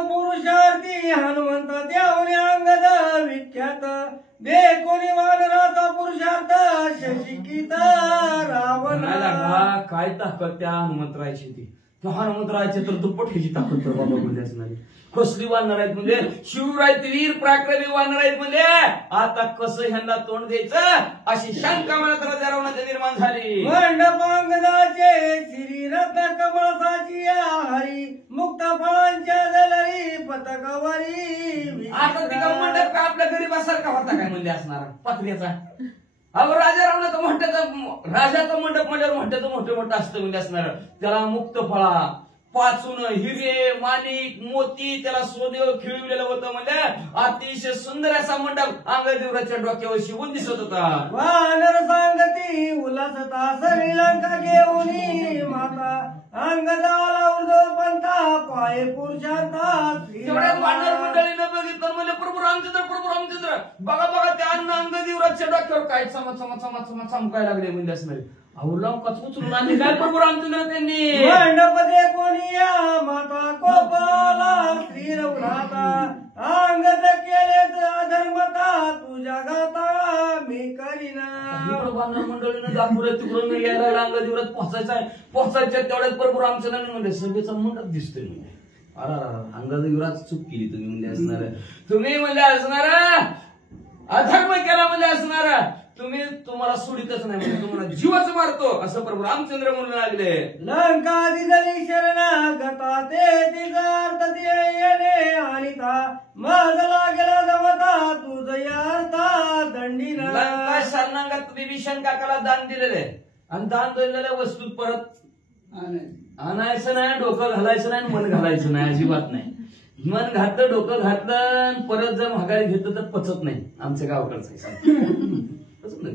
पुरुषार्थी हनुमंत देवने अंगद विख्यात दे कोणी वानराचा पुरुषार्थ शशिकित रावण. काय ताकद त्या हनुमंतरायची ती. हनुमंतरायची तर दुप्पट ह्याची ताकद तर बाबा म्हणजे असणारी. कसली वानर आहेत म्हणजे शिवराय वीर पराक्रमी वानर आहेत म्हणजे आता कसं ह्यांना तोंड द्यायचं अशी शंका मला राजा रावणाची निर्माण झाली. मंडपांगदाचे श्री रत्न कमळाची हरी मुक्त फळांच्या जलरी पतकवरी. आता तिका मंडप का आपल्या गरीबासारखा होता काय म्हणजे असणारा पत्र्याचा. अहो राजा रावणाचं राजाचं मंडप म्हणजे मोठं असतं म्हणजे असणार. त्याला मुक्त फळा पाचून हिरे माणिक मोती त्याला सोनेवर खिळविलेलं होतं म्हणजे अतिशय सुंदर असा मंडप अंगद युवराजच्या डोक्यावर शिवून दिसत होता. वानर सांगती उल्हासता श्रीलंका घेऊन माता अंगदाला उर्ध्व पंथा पाय पुरुषार्था. तेवढ्यात वानर मंडळीनं बघितलं म्हणजे प्रभू रामचंद्र बघा त्या अंगद युवराजच्या डोक्यावर काय चमकायला लागले म्हणजे असणारे. अहो लंकाच उचलून आणले काय प्रभू रामचंद्र त्यांनी. मंडपदे कोणिया माता कोपाला श्री रघुनाथा अंगद केले अधर्मता तुझ्या गाता मी करीना. वानर मंडळीनं दाखवलं तिकडून यायला अंगद युवराज पोहोचायच्या तेवढ्यात प्रभू रामचंद्रांनी म्हणजे सभेचा मंडप दिसतोय म्हणजे. अंगद युवराज चूक केली तुम्ही म्हणजे असणार. तुम्ही म्हणजे असणार अधर्म केला म्हणजे असणार. तुम्ही तुम्हाला सोडितच नाही म्हणजे तुम्हाला जीवच मारतो असं प्रभू रामचंद्र म्हणून लागले. लंका दिदली शरणागता ते तिचा ते येणे आणि माझ लागला जमता तुझ यार्था दंडीना. लंका शरणागत विभीषण काकाला दान दिलेले आणि दान दिलेल्या वस्तू परत आणायचं नाही, डोकं घालायचं नाही, मन घालायचं नाही, अजिबात नाही. मन घातलं, डोकं घातलं, परत जर महागारी घेतलं तर पचत नाही. आमच्या गावाकडचं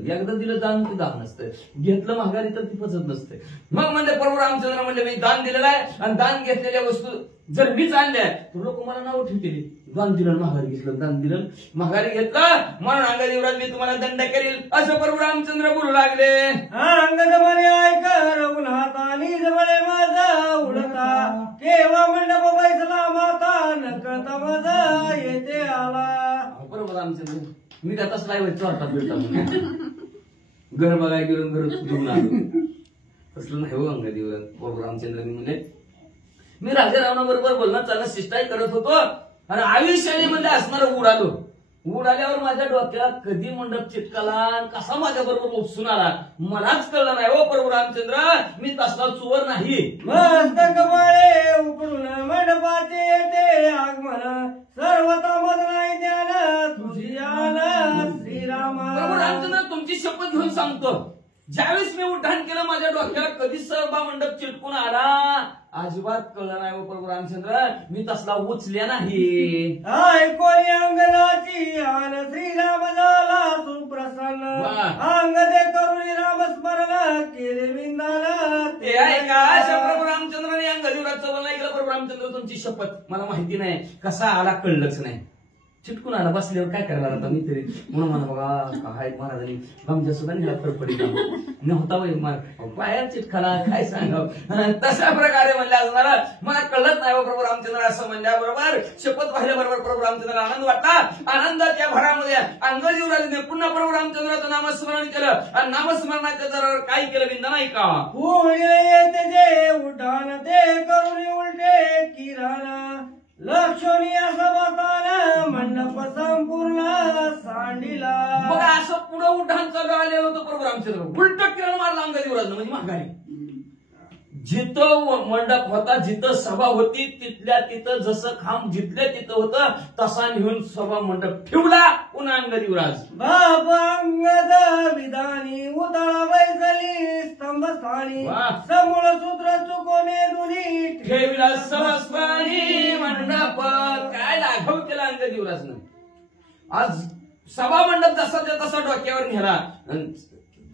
एकदा दिलं दान ते दान नसतं, घेतलं महागारी तर ती पचत नसते. मग म्हणजे प्रभू रामचंद्र म्हणले मी दान दिलेलं आहे आणि दान घेतलेल्या वस्तू जर मीच आणल्या तर लोक मला नाव ठेवतील. दान दिलं महागारी घेतलं, दान दिलं महागारी घेतलं म्हणून अंगद युवराज मी तुम्हाला दंड करील असं प्रभू रामचंद्र बोलू लागले. अंगद म्हणे ऐक रघुनाथानी जवळे माझा उडता केव्हा मंडप बैसला माता नकळता माझा येते आला. बरोबर रामचंद्र मी त्याचाच लाईव्ह चोरतात भेटतात म्हणून घर बघायला गेलो, घर घेऊन आलो. तसलं नाही हो अंगद युवराज. प्रभू रामचंद्र म्हणले मी राजा रावणाबरोबर बोलणं चालणं शिष्टाई करत होतो आणि आयुष्याने म्हणजे असणारं उडालो. उडाल्यावर माझ्या डोक्याला कधी मंडप चिटकाला कसा माझ्या बरोबर उपसून आला मलाच कळलं नाही. हो प्रभू रामचंद्र मी तसला चुवर नाही. मस्तक बळे उपडून मंडपाचे येते आगमन सर्वता मद नाही ज्ञान तुझी आला श्रीरामा. प्रभू रामचंद्र तुमची शपथ घेऊन सांगतो ज्यावेळेस मी उड्डाण केलं माझ्या डोक्याला कधी सभा मंडप चिटकून आला अजिबात कळलं नाही. हो प्रभू रामचंद्र मी तसला उचल्या नाही. ऐकोनी अंगदाची आन श्रीराम झाला सुप्रसन्न अंगदे करुणी रामस्मरण केले विंदाला. ते आहे का अशा प्रभू रामचंद्राने अंगद युवराजचं बोलणं ऐकलं. प्रभू रामचंद्र तुमची शपथ मला माहिती नाही कसा आला कळलंच नाही. चिटकून आला बसल्यावर काय करणार आता मी तरी म्हणून म्हणा बघा काय महाराजांनी आमच्या सुद्धा निला फरफडी नव्हता बाहेर चिटकाला काय सांगावं तशा प्रकारे म्हणल्या असणार मला कळत नाही. प्रभू रामचंद्र असं म्हणल्याबरोबर शपथ पाहिल्याबरोबर प्रभू रामचंद्र आनंद वाटला. आनंदाच्या भरामध्ये अंगद युवराजने पुन्हा प्रभू रामचंद्राचं नामस्मरण केलं आणि नामस्मरणाच्या जरा काय केलं बिंदा नाही का येते जे उठान ते करुणी उलटे किराणा लक्षणी असं बसताना मंडप संपूर्ण सांडीला. बघा असं पुढं उठान चालू आलेलं होतं प्रभू रामचंद्र उलट किरण मारला अंगद युवराजनं म्हणजे महागारी. जिथं मंडप होता जिथं सभा होती तिथल्या तिथं जसं खांब जिथल्या तिथं होतं तसा नेऊन सभा मंडप ठेवला पुन्हा अंगद युवराज. बाप अंगद विधानी उतळा बैसली स्तंभस्थानी समूळ सूत्र चुकोने दुनी ठेवला समस्तानी मंडप. काय लाघव केला अंगद युवराजनं. आज सभा मंडप जसा तसा डोक्यावर नेला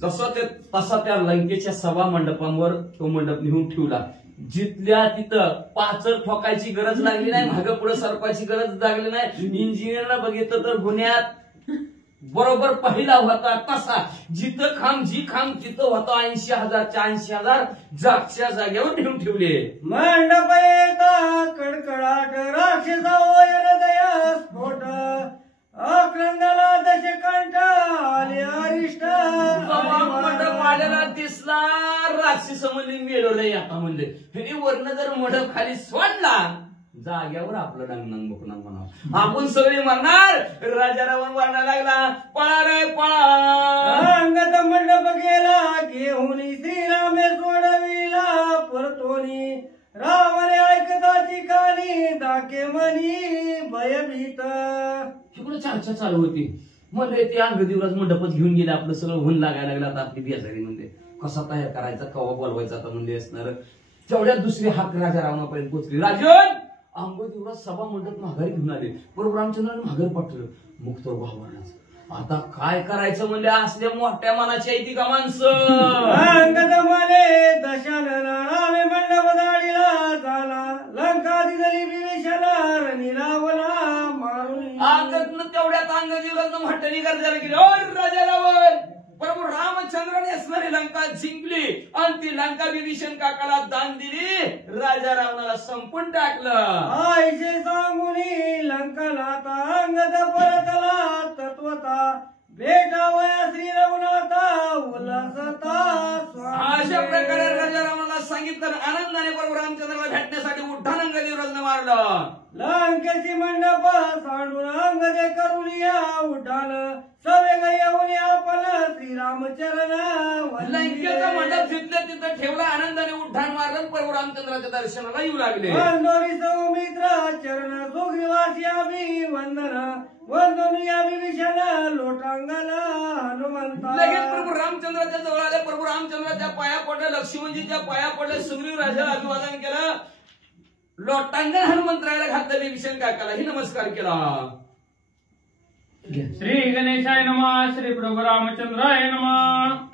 जसं ते तसा त्या लंकेच्या सभा मंडपांवर तो मंडप नेऊन ठेवला. जिथल्या तिथं पाचर ठोकायची गरज लागली नाही, मागं पुढे सरपायची गरज लागली नाही. इंजिनियरला बघितलं तर गुन्ह्यात बरोबर पहिला होता तसा जिथं खांब जी खांब तिथं होता 80,000च्या 80,000 जागच्या जागेवर ठेवून ठेवले. मंडप येता कडकडाट राक्षसा हृदया स्फोट अक्रंदाला दश कंठ आले अरिष्ट. मंडप आलेला दिसला राक्षस म्हणले मेलो रे आता म्हणले वरनं जर मंडप खाली सोडला जाग्यावर आपलं डांगणांग बोकणार म्हणावं आपण सगळे म्हणणार. राजा रावण वाढायला लागला पळा रे पळा. अंगद मंडप गेला घेऊन श्रीरामे सोडविला परतोनी रावणे ऐकताची कानी दाके मनी भयभीत. तिकडे चर्चा चालू होती म्हणजे ते अंगद युवराज मंडपच घेऊन गेले आपलं सगळं होऊन लागायला लागलं. आता आपली बेजारी म्हणजे कसा तयार करायचा कवा बोलवायचा आता म्हणजे असणार. तेवढ्यात दुसरी हाक राजा रावणापर्यंत पोहोचली. राजन अंगद युवराज सभा मंडप माघारी घेऊन आले. प्रभू रामचंद्राने माघार पाठवलं. मुक्त भावनाच आता काय करायचं म्हणजे असल्या मोठ्या मनाची आहे ती का माणसं. अंगद माले दशाननाने मंडप दाडीला झाला लंका दिदली विभीषणा रणी रावला मारून. अंगदनं तेवढ्यात अंगद युवराजनं म्हटणी करायला गेली. ओ राजा रावण प्रभू रामचंद्राने असणारी लंका जिंकली आणि ती लंका विभीषण काकाला दान दिली. राजा रावणाला संपून टाकलं. आयशे सांगुनी लंकनाथा अंगद परतला तत्वता भेटावया श्री रघुनाथा उल्हासता. अशा प्रकारे राजा रावणाला सांगितलं आनंदाने प्रभू रामचंद्राला भेटण्यासाठी उड्डाण अंगद युवराजनं मारलं. लंकेची मंडप सांडून अंगदे करून या उठान सवेग येऊन आपण श्रीरामचरण लंकेचा मंडप तिथल्या तिथं ठेवला आनंदाने उड्डाण मारलं प्रभू रामचंद्राच्या दर्शनाला येऊ लागले वंदोनी सौमित्र चरण सुग्रीवासी अभिवंदन वंदोनी विभीषण लोटांगना हनुमंता लगेच प्रभू रामचंद्राच्या जवळ आले प्रभू रामचंद्राच्या पाया पडले लक्ष्मणजीच्या पाया पडले सुग्रीव राजाला अभिवादन केलं लोटांगण हनुमंतरायला घातलं विभीषण काकाला ही नमस्कार केला श्री गणेशाय नमः श्री प्रभू रामचंद्राय नमः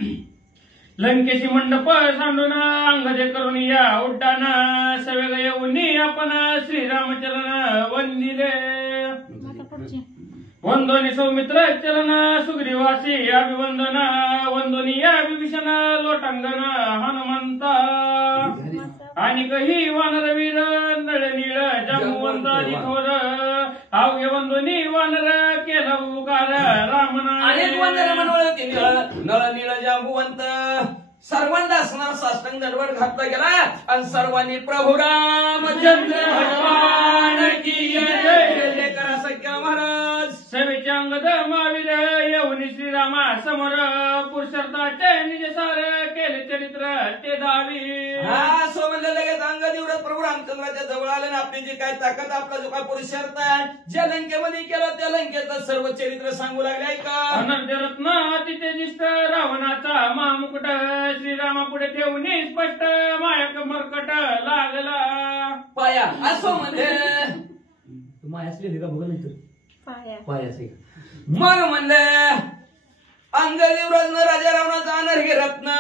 लंकेची मंडप सांडून अंगदे करून या उड्डाण सवेग येऊन आपण श्रीरामचरण वंदिले वंदोनी सौमित्र चरण सुग्रीवासी अभिवंदन वंदोनी या विभीषण लोटांगण हनुमंता आणि कही वानरवीर नळनीळ जांबुवंतादी थोर अवघे वंदोनी वानर केला उकार अनेक वंदन रामना म्हणवळ नळनीळ जांबुवंत सर्वांना असणार साष्टांग दंडवत घातला गेला आणि सर्वांनी प्रभू रामचंद्र भगवान की जय जय करा सख्या महाराज सवेचे अंगद महावीर येऊन श्रीरामा समोर पुरुषार्थाचे निज सार केले चरित्र ते दावी हा सो म्हणलं लगेच अंग निवडत प्रभू रामचंद्राच्या जवळ आले ना आपली जी काय ताकद आपला जो काय पुरुषार्थ आहे ज्या लंकेमध्ये केलं त्या लंकेचं सर्व चरित्र सांगू लागले ऐका अनर्थ रत्न अतितेजिष्ट रावणाचा महामुकुट श्रीरामा पुढे ठेवून स्पष्ट मायक मरकट लागला पाया असो म्हणजे माया असलेली का बघा नाही तर पायाचे मग म्हणले अंगदेवराजनं राजा रावणाचा अनर्घ्य रत्न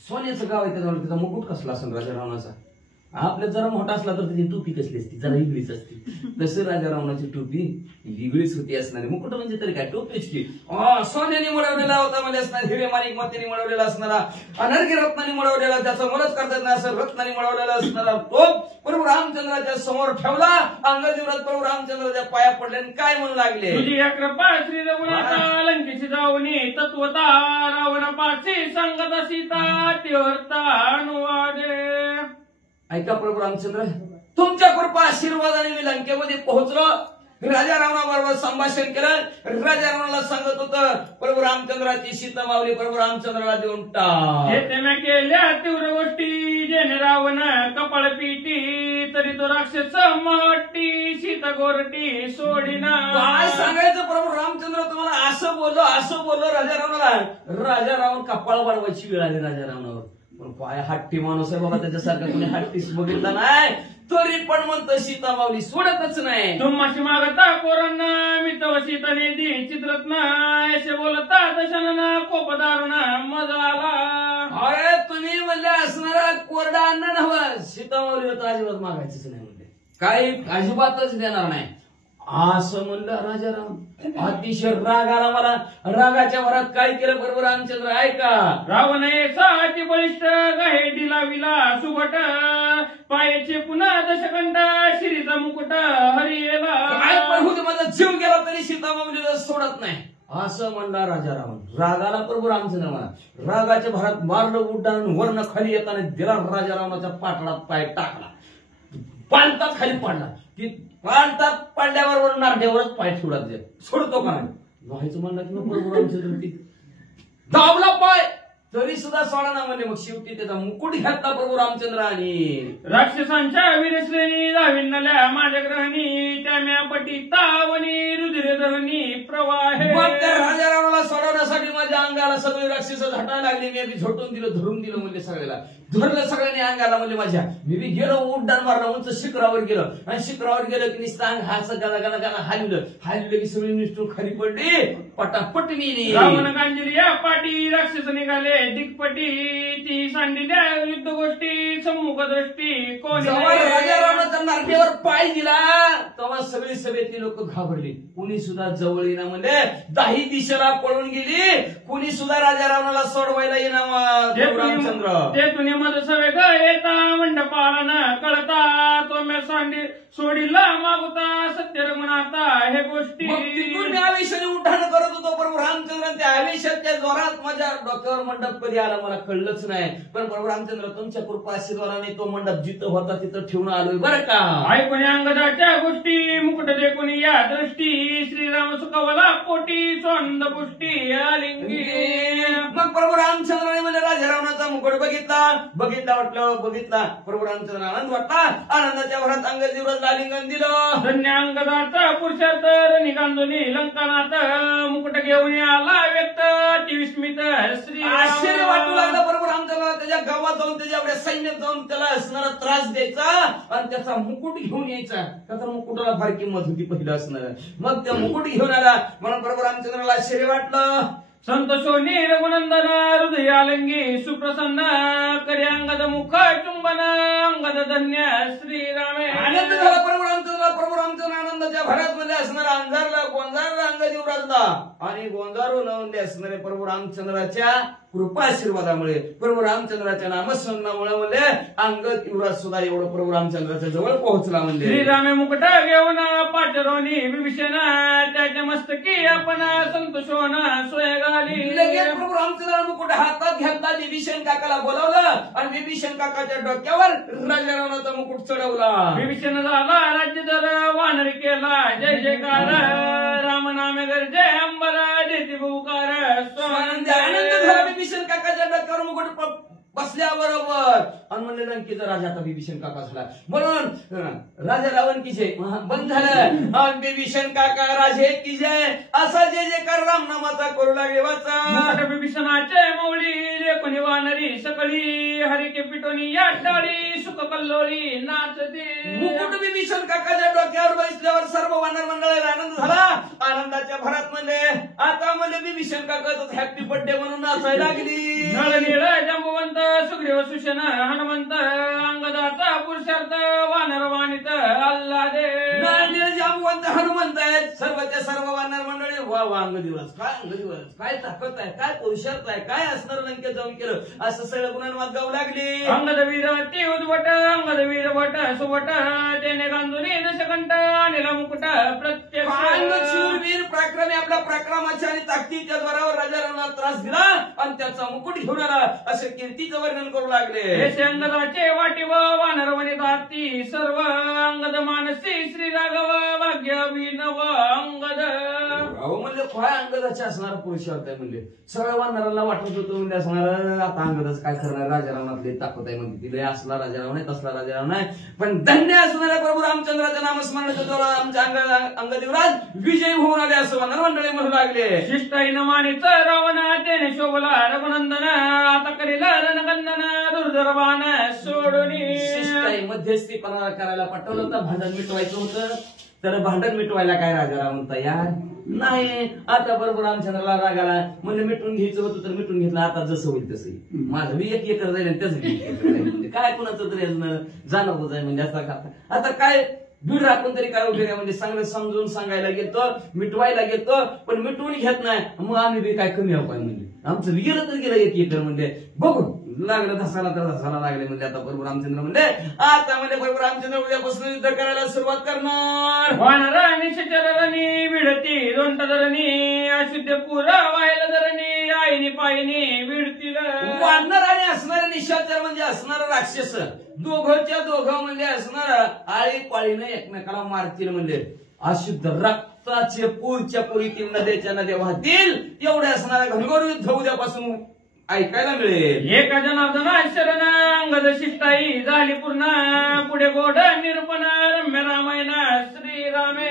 सोन्याचं गाव आहे त्याचा मुकुट कसला असेल राजा रावणाचा आपल्या जरा मोठा असला तर त्याची टोपी कसली असती जरा वेगळीच असती तसं राजा रावणाची टोपी वेगळीच होती असणारी मुकुट म्हणजे तरी काय टोपीच की सोन्याने मिळवलेला होता म्हणजे असणार हिरे माणिक मातेने मिळवलेला असणारा अनर्घ्य रत्नाने मिळवलेला त्याचा मदत करतात ना असं रत्नाने मिळवलेला असणारा तो प्रभू रामचंद्राच्या समोर ठेवला अंगदेवराज प्रभू रामचंद्राच्या पाया पडले आणि काय म्हणू लागले तुझी या कृपा श्री रघुनाथा लंकेची जाऊनी तत्वता रावणापाशी सांगता सीता तीव्रता अनुवादे ऐका प्रभू रामचंद्र तुमच्या कृपा आशीर्वादाने मी लंकेमध्ये पोहोचलो राजा रावणाबरोबर संभाषण केलं राजा रावणाला सांगत होतं प्रभू रामचंद्राची सीता मावली प्रभू रामचंद्राला देऊन टाक केल्या तीव्र गोष्टी जेणे रावण कपाळ पिटी तरी तो राक्षस मोठी सीता गोरटी सोडीना काय सांगायचं प्रभू रामचंद्र तुम्हाला असं बोललो राजा रावणाला राजा रावण कपाळ वाढवायची वेळ आली राजा रावणावर पण पाय हट्टी माणूस आहे बाबा त्याच्यासारखा कोणी हट्टीस बघितला नाही तरी पण म्हणतो सीता मावली सोडतच नाही तुम्हाशी मागता कोरांना मी तव सीता नेदी चित्रत्न असे बोलता दशानना कोपदारुणा मजा आला अरे तुम्ही म्हणले असणारा कोरडा अन्न नव्हतं सीता मावली तर अजिबात मागायचंच नाही म्हणते काही अजिबातच देणार नाही असं म्हणलं राजा राम अतिशय राग आला मला रागाच्या भरात काय केलं प्रभू रामचंद्र ऐका रावण साची बलिष्ठ गाहे दिला विला सुभट पायाचे पुन्हा दशकंठ श्रीचा मुकुट हरियेला काय पण होते माझा जीव गेला तरी सीता मावलीला सोडत नाही असं म्हणला राजा रावण रागाला प्रभू रामचंद्र म्हणा रागाच्या भरात मारलं उड्डाण वर्ण खाली येताना दिला राजा रावणाच्या पाटलात पाय टाकला पालतात खाली पडला की पालतात पडल्याबरोबर नारड्यावरच पाय ठेवला सोडतो का व्हायचं म्हणलं की प्रभू रामचंद्र दाबला पाय तरी सुद्धा सोडा ना म्हणजे मग शेवटी त्याचा मुकुट घातला प्रभू रामचंद्र आणि राक्षसांच्या वीरश्रेणी दाविन्नल्या माझ्या ग्रहणी त्या म्यापटी तावणी रुधिर दहनी प्रवाहे राजा रावणाला सोडवण्यासाठी माझ्या अंगाला सगळे राक्षस झटायला लागले मी झोटून दिलं धरून दिलं म्हणजे सगळ्याला धरलं सगळ्यांनी अंगाला म्हणजे माझ्या मी बी गेलो उड्डाण मारलं उंच शिखरावर गेलो आणि शिखरावर गेलं की नुसतं अंग हात गाला गाला गाला हाललं की सगळी निष्ठून खाली पडली पटापट मी रावण गांजली या पाटी राक्षस निघाले दिग्पटी ती सांडिल्या युद्ध गोष्टी सम्मुख दृष्टी कोणी राजा रावणाच्या नारड्यावर पाय दिला तेव्हा सगळी सभेतली लोक घाबरली. कुणी सुद्धा जवळ येणं म्हणजे 10 दिशेला पळून गेली. कुणी सुद्धा राजा रावणाला सोडवायला येणार. रामचंद्र ते तुने माझं सवे ग येता मंडपाला न कळता तो मी सोडीला मागुता सत्य रमणाता हे गोष्टी. तिथून मी आवेशाने उठाण करत होतो. प्रभू रामचंद्र त्या आवेशाच्या जोरात माझ्या डोक्यावर मंडप कधी आला मला कळलंच नाही. पण प्रभू रामचंद्र तुमच्या कृपा आशीर्वादाने तो मंडप जिथं होता तिथं ठेवून आलोय बरं का. ऐकून अंगदाच्या गोष्टी मुकुट देखून या दृष्टी श्रीराम सुखवला पोटी चोंद पुष्टी आलिंगी. मग प्रभू रामचंद्राने म्हणजे राजा रावणाचा मुकुट बघितला बघितला प्रभू रामचंद्र आनंद वाटला. आनंदाच्या भरात अंगदेवराज आलिंगन दिलं. धन्य अंगदाचा पुरुषार्थ निघांदोनी लंकानाथ मुकुट घेऊन आला व्यक्त अतिविस्मित श्री. आश्चर्य वाटू लागला प्रभू रामचंद्र. त्याच्या गावात जाऊन त्याच्या एवढ्या सैन्यात जाऊन त्याला असणारा त्रास द्यायचा आणि त्याचा मुकुट घेऊन यायचा. त्याचा मुकुटाला फार किंमत होती पहिलं असणार. मग त्या मुकुट घेऊन आला म्हणून प्रभू रामचंद्राला आश्चर्य वाटलं. संतोषोनी रघुनंदन हृदयालंगी सुप्रसन्न करी अंगद मुख चुंबन अंगद धन्य श्रीरामे. आनंद झाला प्रभू रामचंद्र आनंदाच्या भरात मध्ये असणारा अंधारला गोंजारला अंगद युवराजला आणि गोंजारू लावून असणारे प्रभू रामचंद्राच्या कृपा आशीर्वादामुळे प्रभू रामचंद्राच्या नामस्मरणामुळे म्हणजे अंगद युवराज सुद्धा एवढं प्रभू रामचंद्राच्या जवळ पोहोचला. म्हणजे श्रीरामे मुकुट घेऊन पाचरोनी विभीषण त्याच्या मस्तकी आपण संतोषोन सोय घाली. लगेच प्रभू रामचंद्र मुकुट हातात घेतला. विभीषण काकाला बोलावलं आणि विभीषण काकाच्या डोक्यावर राजा रावणाचा मुकुट चढवला. विभीषण झाला राज्यधर वानर केला जय जयकार राम नामे गरजे अंबर देती बहुकार आनंद झाला. विभीषण काकाच्या डोक्यावर मुकुट बसल्याबरोबर आणि म्हणले लंकेचा राजा आता विभीषण काका झाला म्हणून राजा रावण की जय बंद झालं. विभीषण काका राजे की जय असा जय जयकार रामनामाचा करू लागले वाचा. विभीषणाचे मौली कोणी वानरी सकळी हरिके पिटोनी या टाळी सुख कल्लोळी नाचते. मुकुट विभीषण काकाच्या डोक्यावर बसल्यावर सर्व वानर मंडळाला आनंद झाला. आनंदाच्या भरात म्हणले आता म्हणले विभीषण काकाच हॅपी बर्थडे म्हणून नाचायला लागली. नळनीळ जंबुवंत सुग्रीव सुषण हनुमंत अंगदाचा पुरुषार्थ वानर वाणित आल्हादे. नळनीळ जांबुवंत हनुमंत आहेत सर्वच्या सर्व वानर मंडळी. वा वा अंगदिवस काय ताकद आहे काय पुरुषार्थ आहे काय असणार लंकेत जाऊन केलं असं सगळं गुणांवाद गाऊ लागली. अंगदवीर ती उद्भट अंगदवीर भट सुभट त्याने गांधुनी दशकंठ आणला मुकुट प्रत्यक्ष. शूरवीर पराक्रमी आपल्या पराक्रमाच्या आणि ताकदीच्या जोरावर राजा रावणाला त्रास दिला आणि त्याचा मुकुट घेऊन आला असे कीर्तीचं वर्णन करू लागले. हे अंगदाचे वाटी व वानर वनिताती सर्व अंगद मानसी श्री राघव भाग्य अभिनव अंगद. अहो म्हणजे काय अंगदाचे असणारा पुरुषार्थ आहे म्हणजे सगळ्या वानराला वाटत होतं म्हणजे असणार आता अंगदाचं काय करणार राजा रावणातली ताकद आहे म्हणजे तिला असला राजा रावण आहे तसला राजा रावण आहे. पण धन्य असणाऱ्या प्रभू रामचंद्राच्या नामस्मरणाच्या जोरावर आमच्या अंगद युवराज विजयी होऊन आले असं वानर मंडळी म्हणू लागले. शिष्टाईन मानित रावण त्याने शोभला रघुनंदन आता करीला रणगंधन दुर्धर्वान सोडून. शिष्टाई मध्यस्थीपणा करायला पाठवलं होतं. भांडण मिटवायचं होतं तर भांडण मिटवायला काय राजा रावण तयार नाही. आता बरोबर रामचंद्राला रागाला म्हणजे मिटून घ्यायचं होतं तर मिटून घेतलं. आता जसं होईल तसं माझं बी 1 एकर जाईल त्याचं काय कुणाचं तरी जाणवत जाईल म्हणजे आता काय बीड राखून तरी काय उपयोग आहे म्हणजे चांगलं समजून सांगायला गेलो मिटवायला गेलो पण मिटवून घेत नाही. मग आम्ही बी काय कमी आपण म्हणजे आमचं गेलं तर गेलं 1 एकर म्हणजे बघू लागलं धसाला तर धसाला लागले म्हणजे आता बरोबर रामचंद्र म्हणजे आता म्हणजे बरोबर रामचंद्र उद्यापासून युद्ध करायला सुरुवात करणार. वानरांनी निश्चरणी विडती दोंटधरणी अशुद्ध पुरा व्हायला धरणी आईनी पायनी विडतील. वानर आणि असणारे निशाचर म्हणजे असणारा राक्षस दोघंच्या दोघं म्हणजे असणार आळी पाळीने एकमेकाला मारतील म्हणजे अशुद्ध रक्ताचे पूरच्या पुरी तीन नद्याच्या नद्या वाहतील एवढे असणाऱ्या घनघोर युद्ध उद्यापासून ऐकायला मिळेल. एका जनार्दन शरण अंगद शिष्टाई झाली पूर्ण पुढे गोड निरूपण रम्य रामायण श्रीरामे.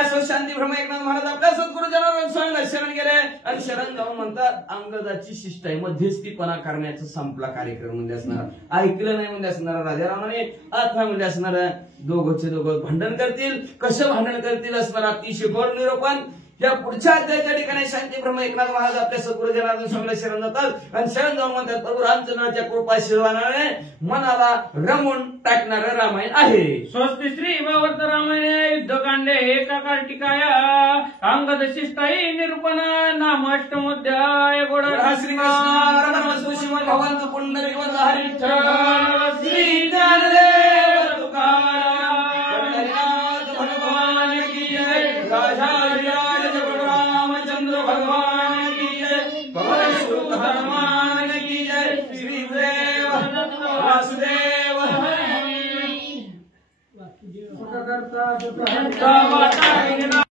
असं शांती ब्रह्म एकनाथ महाराज आपल्या सद्गुरु जनार्दन स्वामीला शरण गेले आणि शरण जाऊन म्हणतात अंगदाची शिष्टाई मध्यस्थीपणा करण्याचा संपला कार्यक्रम म्हणजे असणार ऐकलं नाही म्हणजे असणार राजा रामाने आता म्हणजे असणार दोघंचे दोघं भांडण करतील. कसं भांडण करतील असणार अतिशय गोड निरूपण या पुढच्या अध्यायाच्या ठिकाणी शांती ब्रह्म एकनाथ महाराज आपल्या सद्गुरु जनार्दन स्वामीला शरण जातात आणि शरण जाऊन म्हणतात प्रभू रामचंद्राच्या कृपा शिरवानाने मनाला रमून टाकणारं रामायण आहे. स्वस्ती श्री भागवत रामायण युद्ध मांडले एका कार्तिकाया अंगद शिष्टाई निरूपण नामाष्टमोध्याय गोड श्रीकृष्ण शिव भगवंत पुंडरीक हरी विठ्ठल श्री ज्ञानदेव तुकाराम भगवान की जय राजा रामचंद्र भगवान की जय भगवान शुद्ध हनुमान की जय श्री देव वासुदेव सुखकर्ता